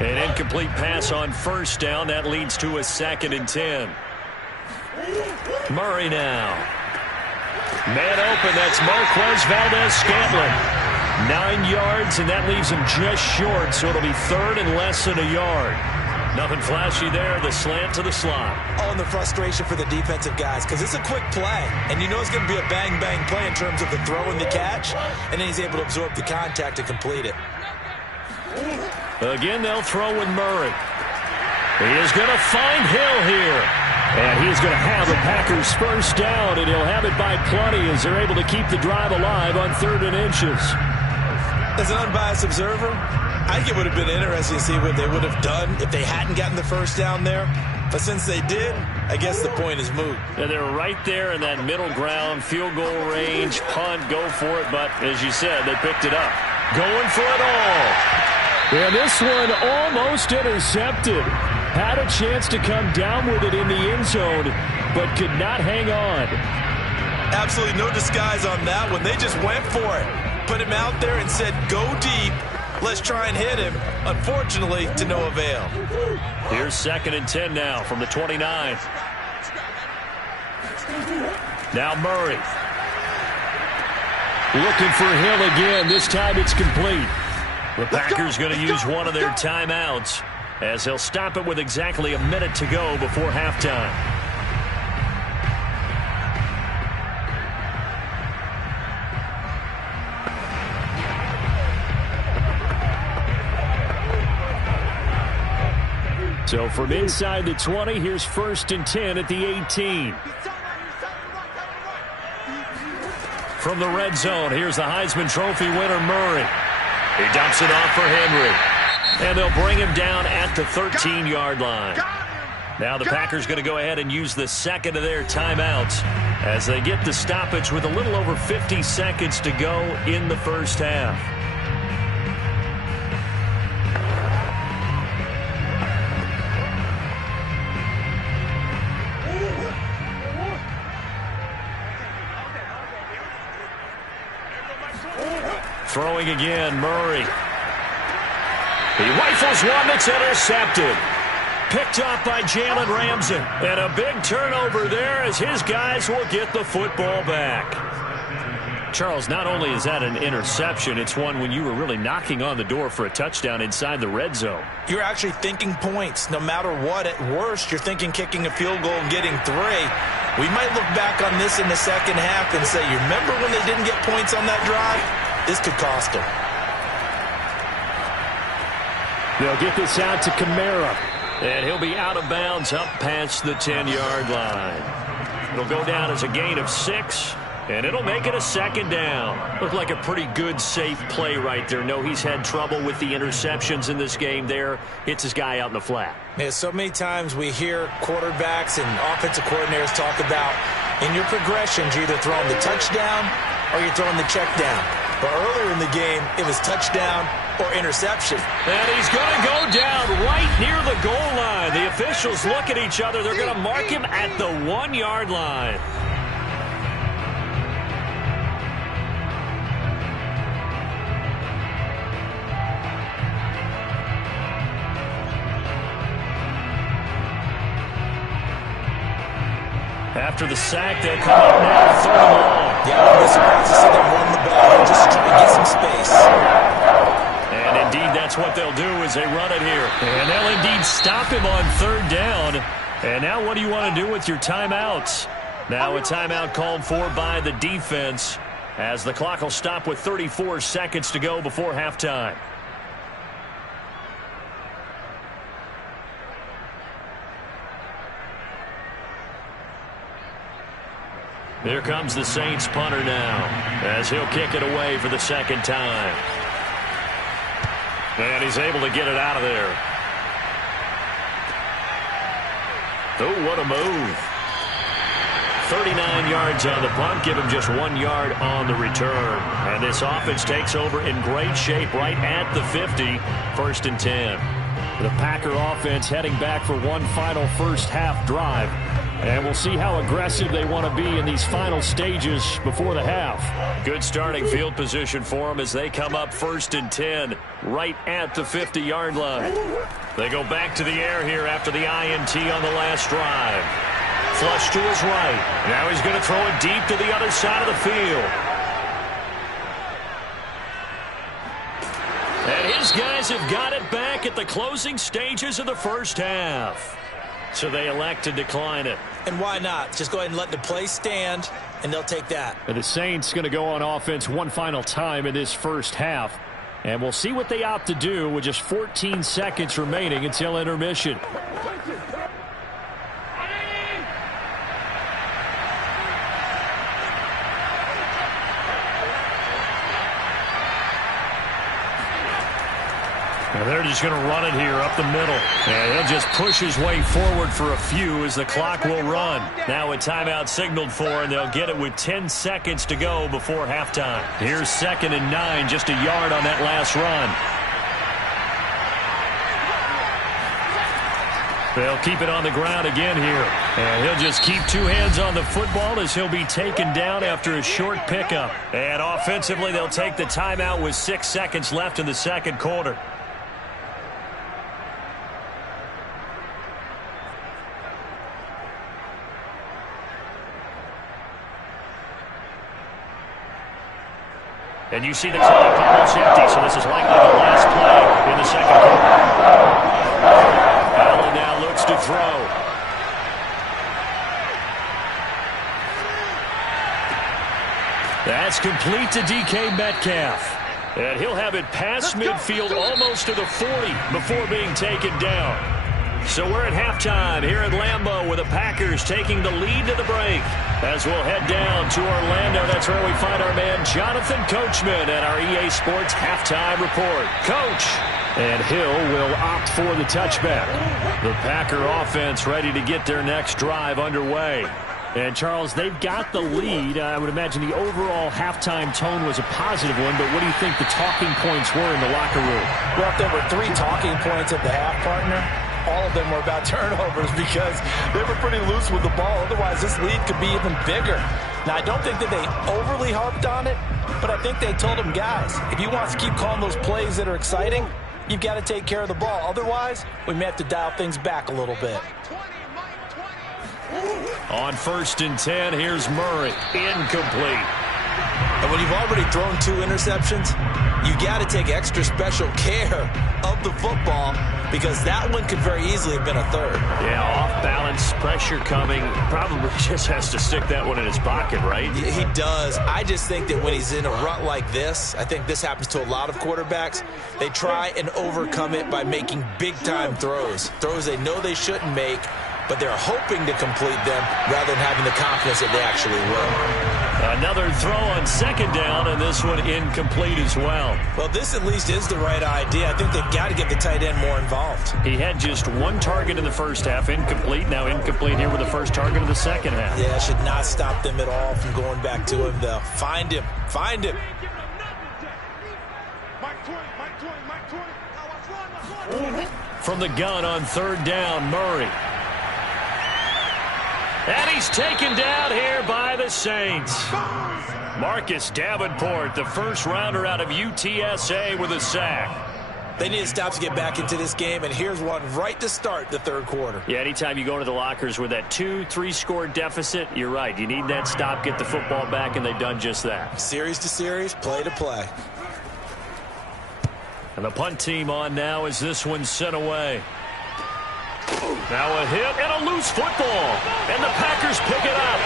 An incomplete pass on 1st down. That leads to a 2nd and 10. Murray now. Man open. That's Marquez Valdes-Scantling. 9 yards, and that leaves him just short, so it'll be 3rd and less than a yard. Nothing flashy there. The slant to the slot. Oh, and the frustration for the defensive guys, because it's a quick play, and you know it's going to be a bang-bang play in terms of the throw and the catch, and then he's able to absorb the contact to complete it. Again, they'll throw with Murray. He is going to find Hill here. And he's going to have the Packers first down, and he'll have it by plenty as they're able to keep the drive alive on 3rd and inches. As an unbiased observer, I think it would have been interesting to see what they would have done if they hadn't gotten the 1st down there. But since they did, I guess the point is moot. Yeah, they're right there in that middle ground, field goal range, punt, go for it. But as you said, they picked it up. Going for it all. And this one almost intercepted. Had a chance to come down with it in the end zone, but could not hang on. Absolutely no disguise on that one. They just went for it. Put him out there and said, go deep. Let's try and hit him. Unfortunately, to no avail. Here's 2nd and 10 now from the 29. Now Murray. Looking for Hill again. This time it's complete. The Packers going to use one of their timeouts as they'll stop it with exactly a minute to go before halftime. So from inside the 20, here's 1st and 10 at the 18. From the red zone, here's the Heisman Trophy winner, Murray. He dumps it off for Henry. And they'll bring him down at the 13-yard line. Now the Packers going to go ahead and use the 2nd of their timeouts as they get the stoppage with a little over 50 seconds to go in the first half. Throwing again, Murray. He rifles one that's intercepted. Picked off by Jalen Ramsey. And a big turnover there as his guys will get the football back. Charles, not only is that an interception, it's one when you were really knocking on the door for a touchdown inside the red zone. You're actually thinking points. No matter what, at worst, you're thinking kicking a field goal and getting 3. We might look back on this in the second half and say, you remember when they didn't get points on that drive? This could cost them. They'll get this out to Kamara. And he'll be out of bounds up past the 10-yard line. It'll go down as a gain of 6. And it'll make it a second down. Looked like a pretty good, safe play right there. No, he's had trouble with the interceptions in this game there. Hits his guy out in the flat. Yeah, so many times we hear quarterbacks and offensive coordinators talk about in your progressions, you're either throwing the touchdown or you're throwing the check down. But earlier in the game, it was touchdown or interception. And he's going to go down right near the goal line. The officials look at each other. They're going to mark him at the 1-yard line. After the sack, they'll come up now, 3rd and long. Yeah, I'm really surprised to see them run the ball just to try to get some space. And indeed, that's what they'll do as they run it here. And they'll indeed stop him on 3rd down. And now what do you want to do with your timeouts? Now a timeout called for by the defense as the clock will stop with 34 seconds to go before halftime. Here comes the Saints punter now as he'll kick it away for the second time. And he's able to get it out of there. Oh, what a move. 39 yards on the punt, give him just 1 yard on the return. And this offense takes over in great shape right at the 50, 1st and 10. The Packer offense heading back for one final first half drive. And we'll see how aggressive they want to be in these final stages before the half. Good starting field position for them as they come up 1st and 10 right at the 50-yard line. They go back to the air here after the INT on the last drive. Flush to his right. Now he's going to throw it deep to the other side of the field. And his guys have got it back at the closing stages of the first half. So they elect to decline it. And why not? Just go ahead and let the play stand, and they'll take that. And the Saints going to go on offense one final time in this first half. And we'll see what they opt to do with just 14 seconds remaining until intermission. And they're just going to run it here up the middle. And he'll just push his way forward for a few as the clock will run. Now a timeout signaled for, and they'll get it with 10 seconds to go before halftime. Here's 2nd and 9, just a yard on that last run. They'll keep it on the ground again here. And he'll just keep 2 hands on the football as he'll be taken down after a short pickup. And offensively, they'll take the timeout with 6 seconds left in the second quarter. And you see the clock almost empty, so this is likely the last play in the second quarter. Allen now looks to throw. That's complete to DK Metcalf. And he'll have it past midfield almost to the 40 before being taken down. So we're at halftime here at Lambeau with the Packers taking the lead to the break. As we'll head down to Orlando, that's where we find our man Jonathan Coachman at our EA Sports Halftime Report. Coach! And Hill will opt for the touchback. The Packer offense ready to get their next drive underway. And, Charles, they've got the lead. I would imagine the overall halftime tone was a positive one, but what do you think the talking points were in the locker room? Well, if there were 3 talking points at the half, partner, all of them were about turnovers because they were pretty loose with the ball. Otherwise, this lead could be even bigger. Now, I don't think that they overly harped on it, But I think they told him, guys, if he wants to keep calling those plays that are exciting, you've got to take care of the ball. Otherwise, we may have to dial things back a little bit. On 1st and 10, here's Murray. Incomplete. And when you've already thrown 2 interceptions, you got to take extra special care of the football because that one could very easily have been a 3rd. Yeah, off balance, pressure coming. Probably just has to stick that one in his pocket, right? He does. I just think that when he's in a rut like this, I think this happens to a lot of quarterbacks, they try and overcome it by making big-time throws. Throws they know they shouldn't make, but they're hoping to complete them rather than having the confidence that they actually will. Another throw on 2nd down, and this one incomplete as well. Well, this at least is the right idea. I think they've got to get the tight end more involved. He had just 1 target in the first half, incomplete. Now incomplete here with the first target of the second half. Yeah, it should not stop them at all from going back to him, though. Find him. Find him. From the gun on 3rd down, Murray. And he's taken down here by the Saints. Marcus Davenport, the first rounder out of UTSA with a sack. They need to stop to get back into this game, and here's one right to start the 3rd quarter. Yeah, anytime you go to the lockers with that 2-3 score deficit, you're right. You need that stop, get the football back, and they've done just that. Series to series, play to play. And the punt team on now as this one's sent away. Now a hit and a loose football. And the Packers pick it up.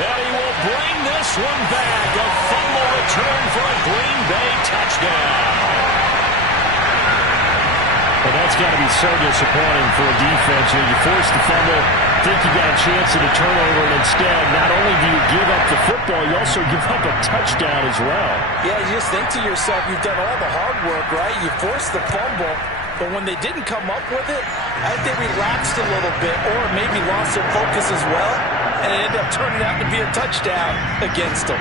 And he will bring this one back. A fumble return for a Green Bay touchdown. Well, that's got to be so disappointing for a defense. You force the fumble, think you got a chance at a turnover, and instead, not only do you give up the football, you also give up a touchdown as well. Yeah, you just think to yourself, you've done all the hard work, right? You forced the fumble. But when they didn't come up with it, I think they relaxed a little bit or maybe lost their focus as well, and it ended up turning out to be a touchdown against them.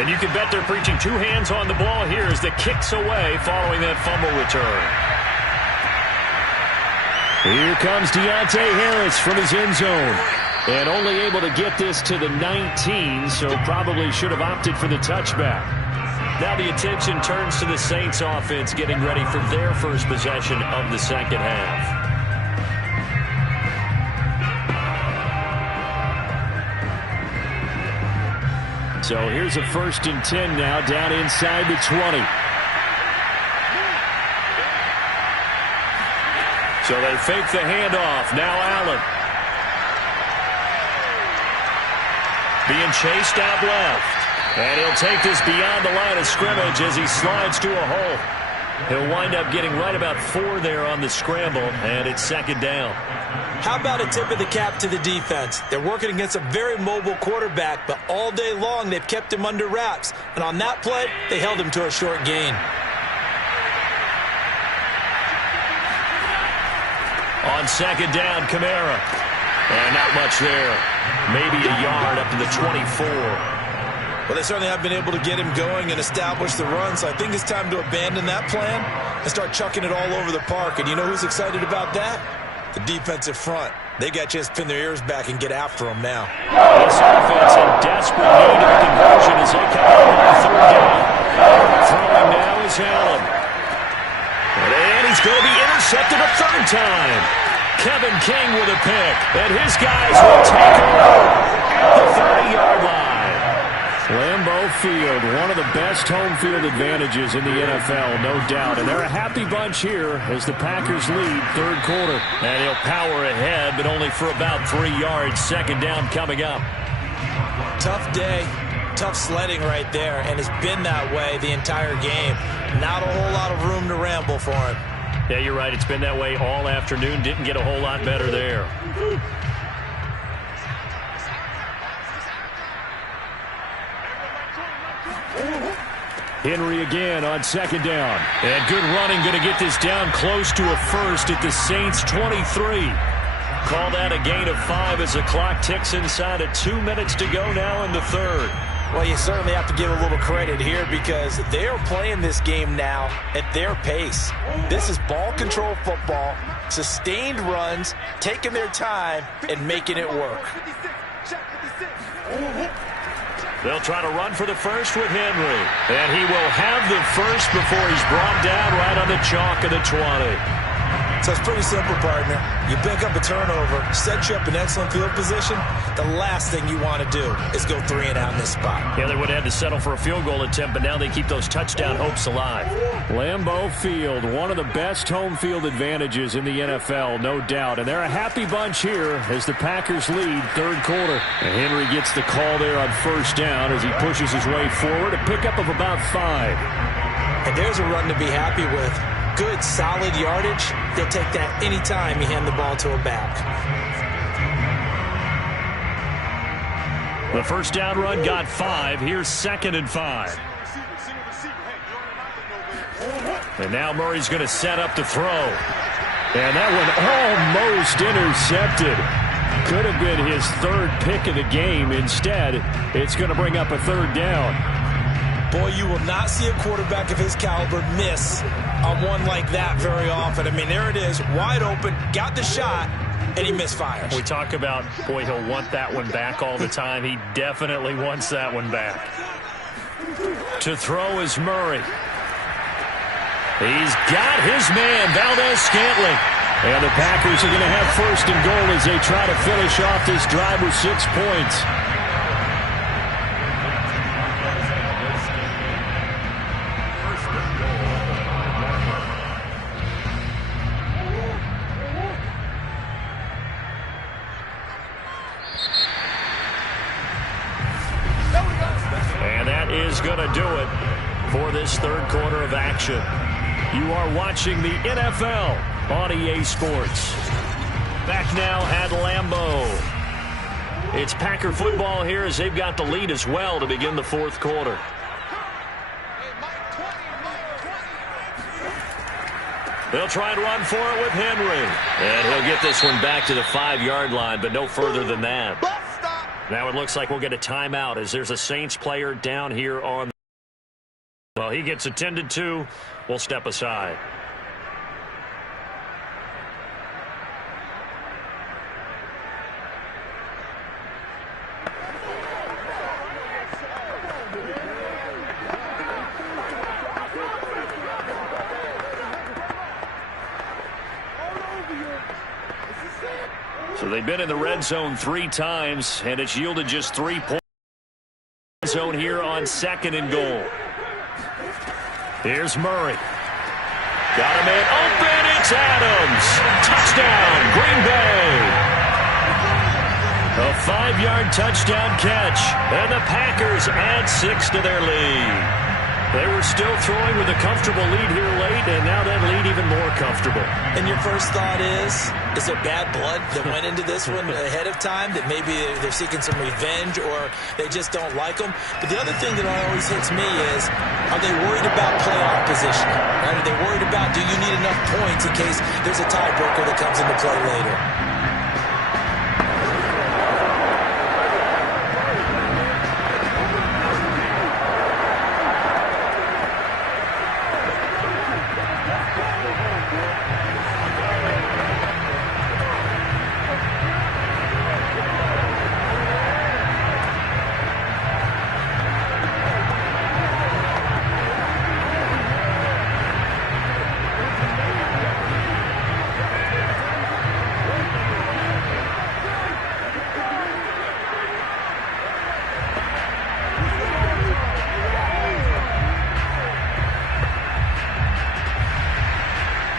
And you can bet they're preaching 2 hands on the ball here as the kick's away following that fumble return. Here comes Deontay Harris from his end zone. And only able to get this to the 19, so probably should have opted for the touchback. Now the attention turns to the Saints offense getting ready for their first possession of the second half. So here's a 1st and 10 now, down inside the 20. So they fake the handoff. Now Allen. Being chased out left. And he'll take this beyond the line of scrimmage as he slides to a hole. He'll wind up getting right about 4 there on the scramble, and it's 2nd down. How about a tip of the cap to the defense? They're working against a very mobile quarterback, but all day long they've kept him under wraps. And on that play, they held him to a short gain. On 2nd down, Kamara. And not much there. Maybe a yard up to the 24. Well, they certainly have been able to get him going and establish the run, so I think it's time to abandon that plan and start chucking it all over the park. And you know who's excited about that? The defensive front. They got a chance to pin their ears back and get after him now. This offense in desperate need of a conversion as they come out on 3rd down. Throwing now is Allen. And he's going to be intercepted a 3rd time. Kevin King with a pick. And his guys will take over the 30-yard line. Lambeau Field, one of the best home field advantages in the NFL, no doubt. And they're a happy bunch here as the Packers lead 3rd quarter. And he'll power ahead, but only for about 3 yards. 2nd down coming up. Tough day. Tough sledding right there, and has been that way the entire game. Not a whole lot of room to ramble for him. Yeah, you're right. It's been that way all afternoon. Didn't get a whole lot better there. Henry again on second down. And good running, going to get this down close to a first at the Saints 23. Call that a gain of 5 as the clock ticks inside of 2 minutes to go now in the third. Well, you certainly have to give a little credit here because they are playing this game now at their pace. This is ball control football, sustained runs, taking their time, and making it work. They'll try to run for the first with Henry. And he will have the first before he's brought down right on the chalk of the 20. So it's pretty simple, partner. You pick up a turnover, set you up in excellent field position. The last thing you want to do is go 3 and out in this spot. Yeah, they would have had to settle for a field goal attempt, but now they keep those touchdown hopes alive. Lambeau Field, one of the best home field advantages in the NFL, no doubt. And they're a happy bunch here as the Packers lead third quarter. And Henry gets the call there on first down as he pushes his way forward, a pickup of about 5. And there's a run to be happy with. Good, solid yardage. They'll take that anytime you hand the ball to a back. The first down run got 5. Here's 2nd and 5. And now Murray's going to set up to throw. And that one almost intercepted. Could have been his third pick of the game. Instead, it's going to bring up a third down. Boy, you will not see a quarterback of his caliber miss on one like that very often. I mean, there it is, wide open, got the shot, and he misfires. We talk about, boy, he'll want that one back all the time. He definitely wants that one back. To throw is Murray. He's got his man, Valdez-Scantling. And the Packers are going to have first and goal as they try to finish off this drive with 6 points. Going to do it for this third quarter of action. You are watching the NFL on EA Sports. Back now at Lambeau. It's Packer football here as they've got the lead as well to begin the fourth quarter. They'll try and run for it with Henry. And he'll get this one back to the 5-yard line, but no further than that. Now it looks like we'll get a timeout as there's a Saints player down here on. Well, he gets attended to. We'll step aside. So they've been in the red zone 3 times, and it's yielded just 3 points. Zone here on 2nd and goal. Here's Murray. Got him in open. It's Adams. Touchdown, Green Bay. A 5-yard touchdown catch, and the Packers add 6 to their lead. They were still throwing with a comfortable lead here late, and now that lead even more comfortable. And your first thought is there bad blood that went into this one ahead of time, that maybe they're seeking some revenge or they just don't like them? But the other thing that always hits me is, are they worried about playoff position? Right? Are they worried about, do you need enough points in case there's a tiebreaker that comes into play later?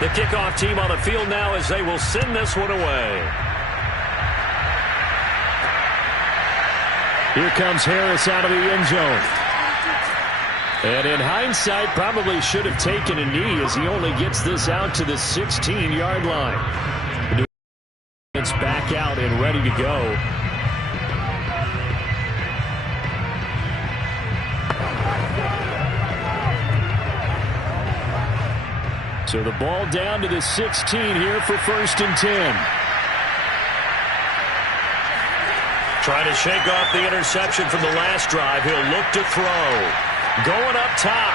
The kickoff team on the field now as they will send this one away. Here comes Harris out of the end zone. And in hindsight, probably should have taken a knee as he only gets this out to the 16-yard line. It's back out and ready to go. So the ball down to the 16 here for 1st and 10. Trying to shake off the interception from the last drive. He'll look to throw. Going up top.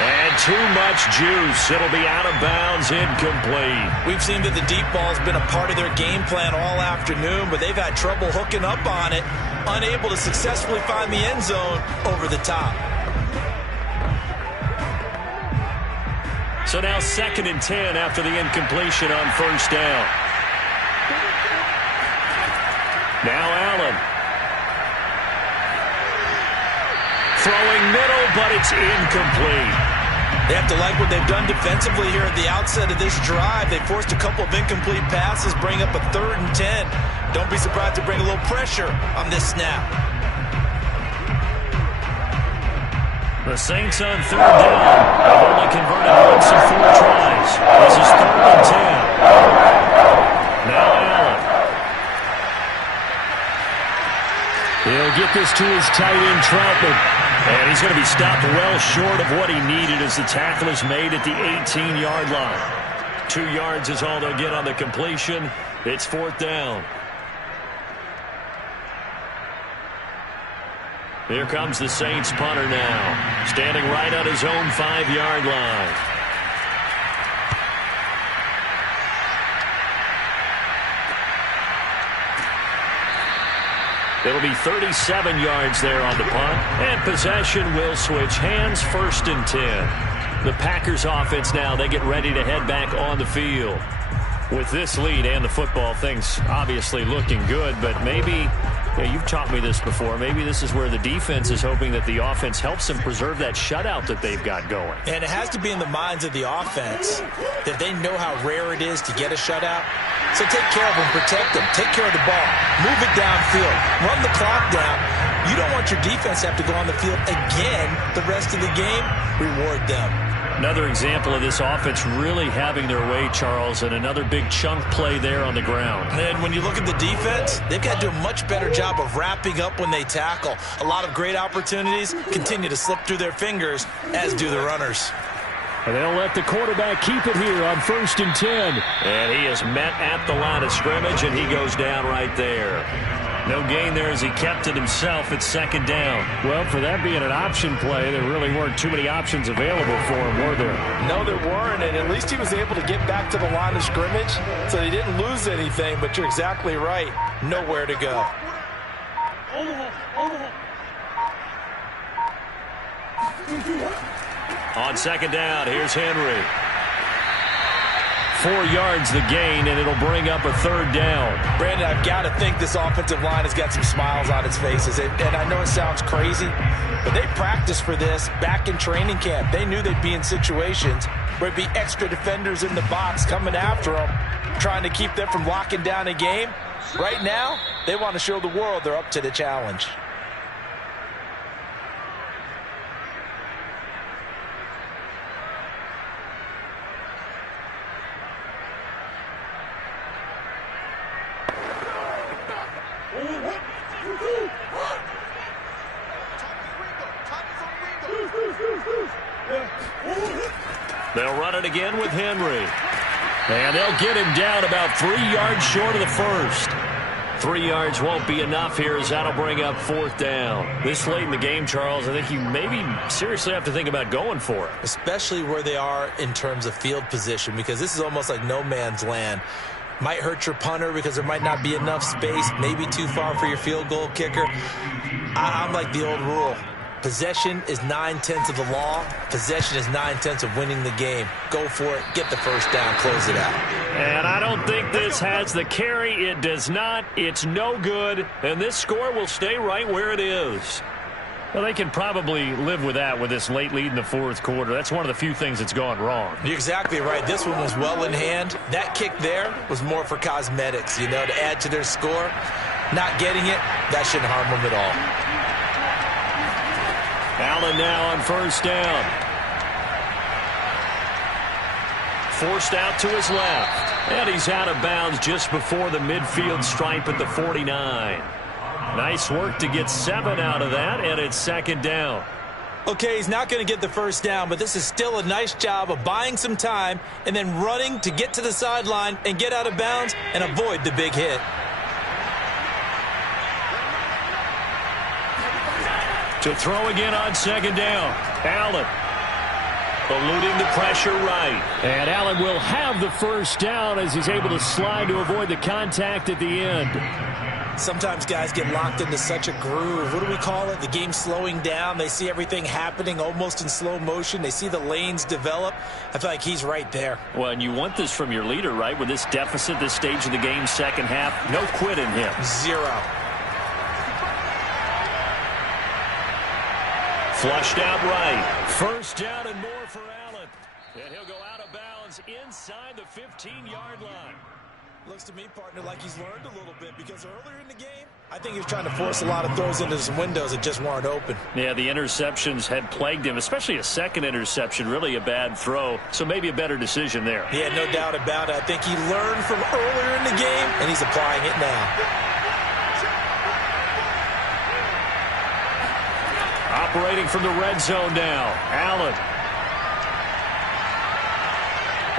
And too much juice. It'll be out of bounds, incomplete. We've seen that the deep ball's been a part of their game plan all afternoon, but they've had trouble hooking up on it. Unable to successfully find the end zone over the top. So now 2nd and 10 after the incompletion on 1st down. Now Allen. Throwing middle, but it's incomplete. They have to like what they've done defensively here at the outset of this drive. They forced a couple of incomplete passes, bring up a 3rd and 10. Don't be surprised to bring a little pressure on this snap. The Saints on 3rd down. They've only converted once in 4 tries. This is 3rd and 10. Now Allen. He'll get this to his tight end, Troutman. And he's going to be stopped well short of what he needed as the tackle is made at the 18-yard line. 2 yards is all they'll get on the completion. It's 4th down. Here comes the Saints punter now, standing right on his own 5-yard line. It'll be 37 yards there on the punt, and possession will switch hands. 1st and 10. The Packers offense now, they get ready to head back on the field. With this lead and the football, things obviously looking good, but maybe, you've taught me this before, maybe this is where the defense is hoping that the offense helps them preserve that shutout that they've got going. And it has to be in the minds of the offense that they know how rare it is to get a shutout. So take care of them, protect them, take care of the ball, move it downfield, run the clock down. You don't want your defense to have to go on the field again the rest of the game. Reward them. Another example of this offense really having their way, Charles, and another big chunk play there on the ground. And when you look at the defense, they've got to do a much better job of wrapping up when they tackle. A lot of great opportunities continue to slip through their fingers, as do the runners. And they'll let the quarterback keep it here on 1st and 10. And he is met at the line of scrimmage, and he goes down right there. No gain there as he kept it himself at 2nd down. Well, for that being an option play, there really weren't too many options available for him, were there? No, there weren't, and at least he was able to get back to the line of scrimmage, so he didn't lose anything, but you're exactly right. Nowhere to go. On 2nd down, here's Henry. 4 yards the gain, and it'll bring up a 3rd down. Brandon, I've got to think this offensive line has got some smiles on its faces. And I know it sounds crazy, but they practiced for this back in training camp. They knew they'd be in situations where it'd be extra defenders in the box coming after them, trying to keep them from locking down a game. Right now, they want to show the world they're up to the challenge. They'll run it again with Henry. And they'll get him down about 3 yards short of the first. 3 yards won't be enough here as that'll bring up 4th down. This late in the game, Charles, I think you maybe seriously have to think about going for it. Especially where they are in terms of field position, because this is almost like no man's land. Might hurt your punter because there might not be enough space, maybe too far for your field goal kicker. I'm like the old rule. Possession is 9/10 of the law. Possession is 9/10 of winning the game. Go for it. Get the first down. Close it out. And I don't think this has the carry. It does not. It's no good. And this score will stay right where it is. Well, they can probably live with that with this late lead in the 4th quarter. That's one of the few things that's gone wrong. You're exactly right. This one was well in hand. That kick there was more for cosmetics, to add to their score. not getting it, that shouldn't harm him at all. Allen now on first down. Forced out to his left. And he's out of bounds just before the midfield stripe at the 49. Nice work to get 7 out of that, and it's second down. Okay, he's not going to get the first down, but this is still a nice job of buying some time and then running to get to the sideline and get out of bounds and avoid the big hit. To throw again on second down. Allen eluding the pressure right. And Allen will have the first down as he's able to slide to avoid the contact at the end. Sometimes guys get locked into such a groove. What do we call it? The game's slowing down. They see everything happening almost in slow motion. They see the lanes develop. I feel like he's right there. Well, and you want this from your leader, right? With this deficit, this stage of the game, second half, no quit in him. 0. Flushed out right. First down and more for Allen. And he'll go out of bounds inside the 15-yard line. Looks to me, partner, like he's learned a little bit because earlier in the game, I think he was trying to force a lot of throws into some windows that just weren't open. Yeah, the interceptions had plagued him, especially a second interception, really a bad throw. So maybe a better decision there. Yeah, no doubt about it. I think he learned from earlier in the game, and he's applying it now. Operating from the red zone now, Allen.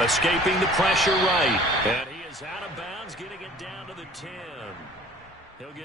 Escaping the pressure right. And he is out of bounds, getting it down to the 10. He'll get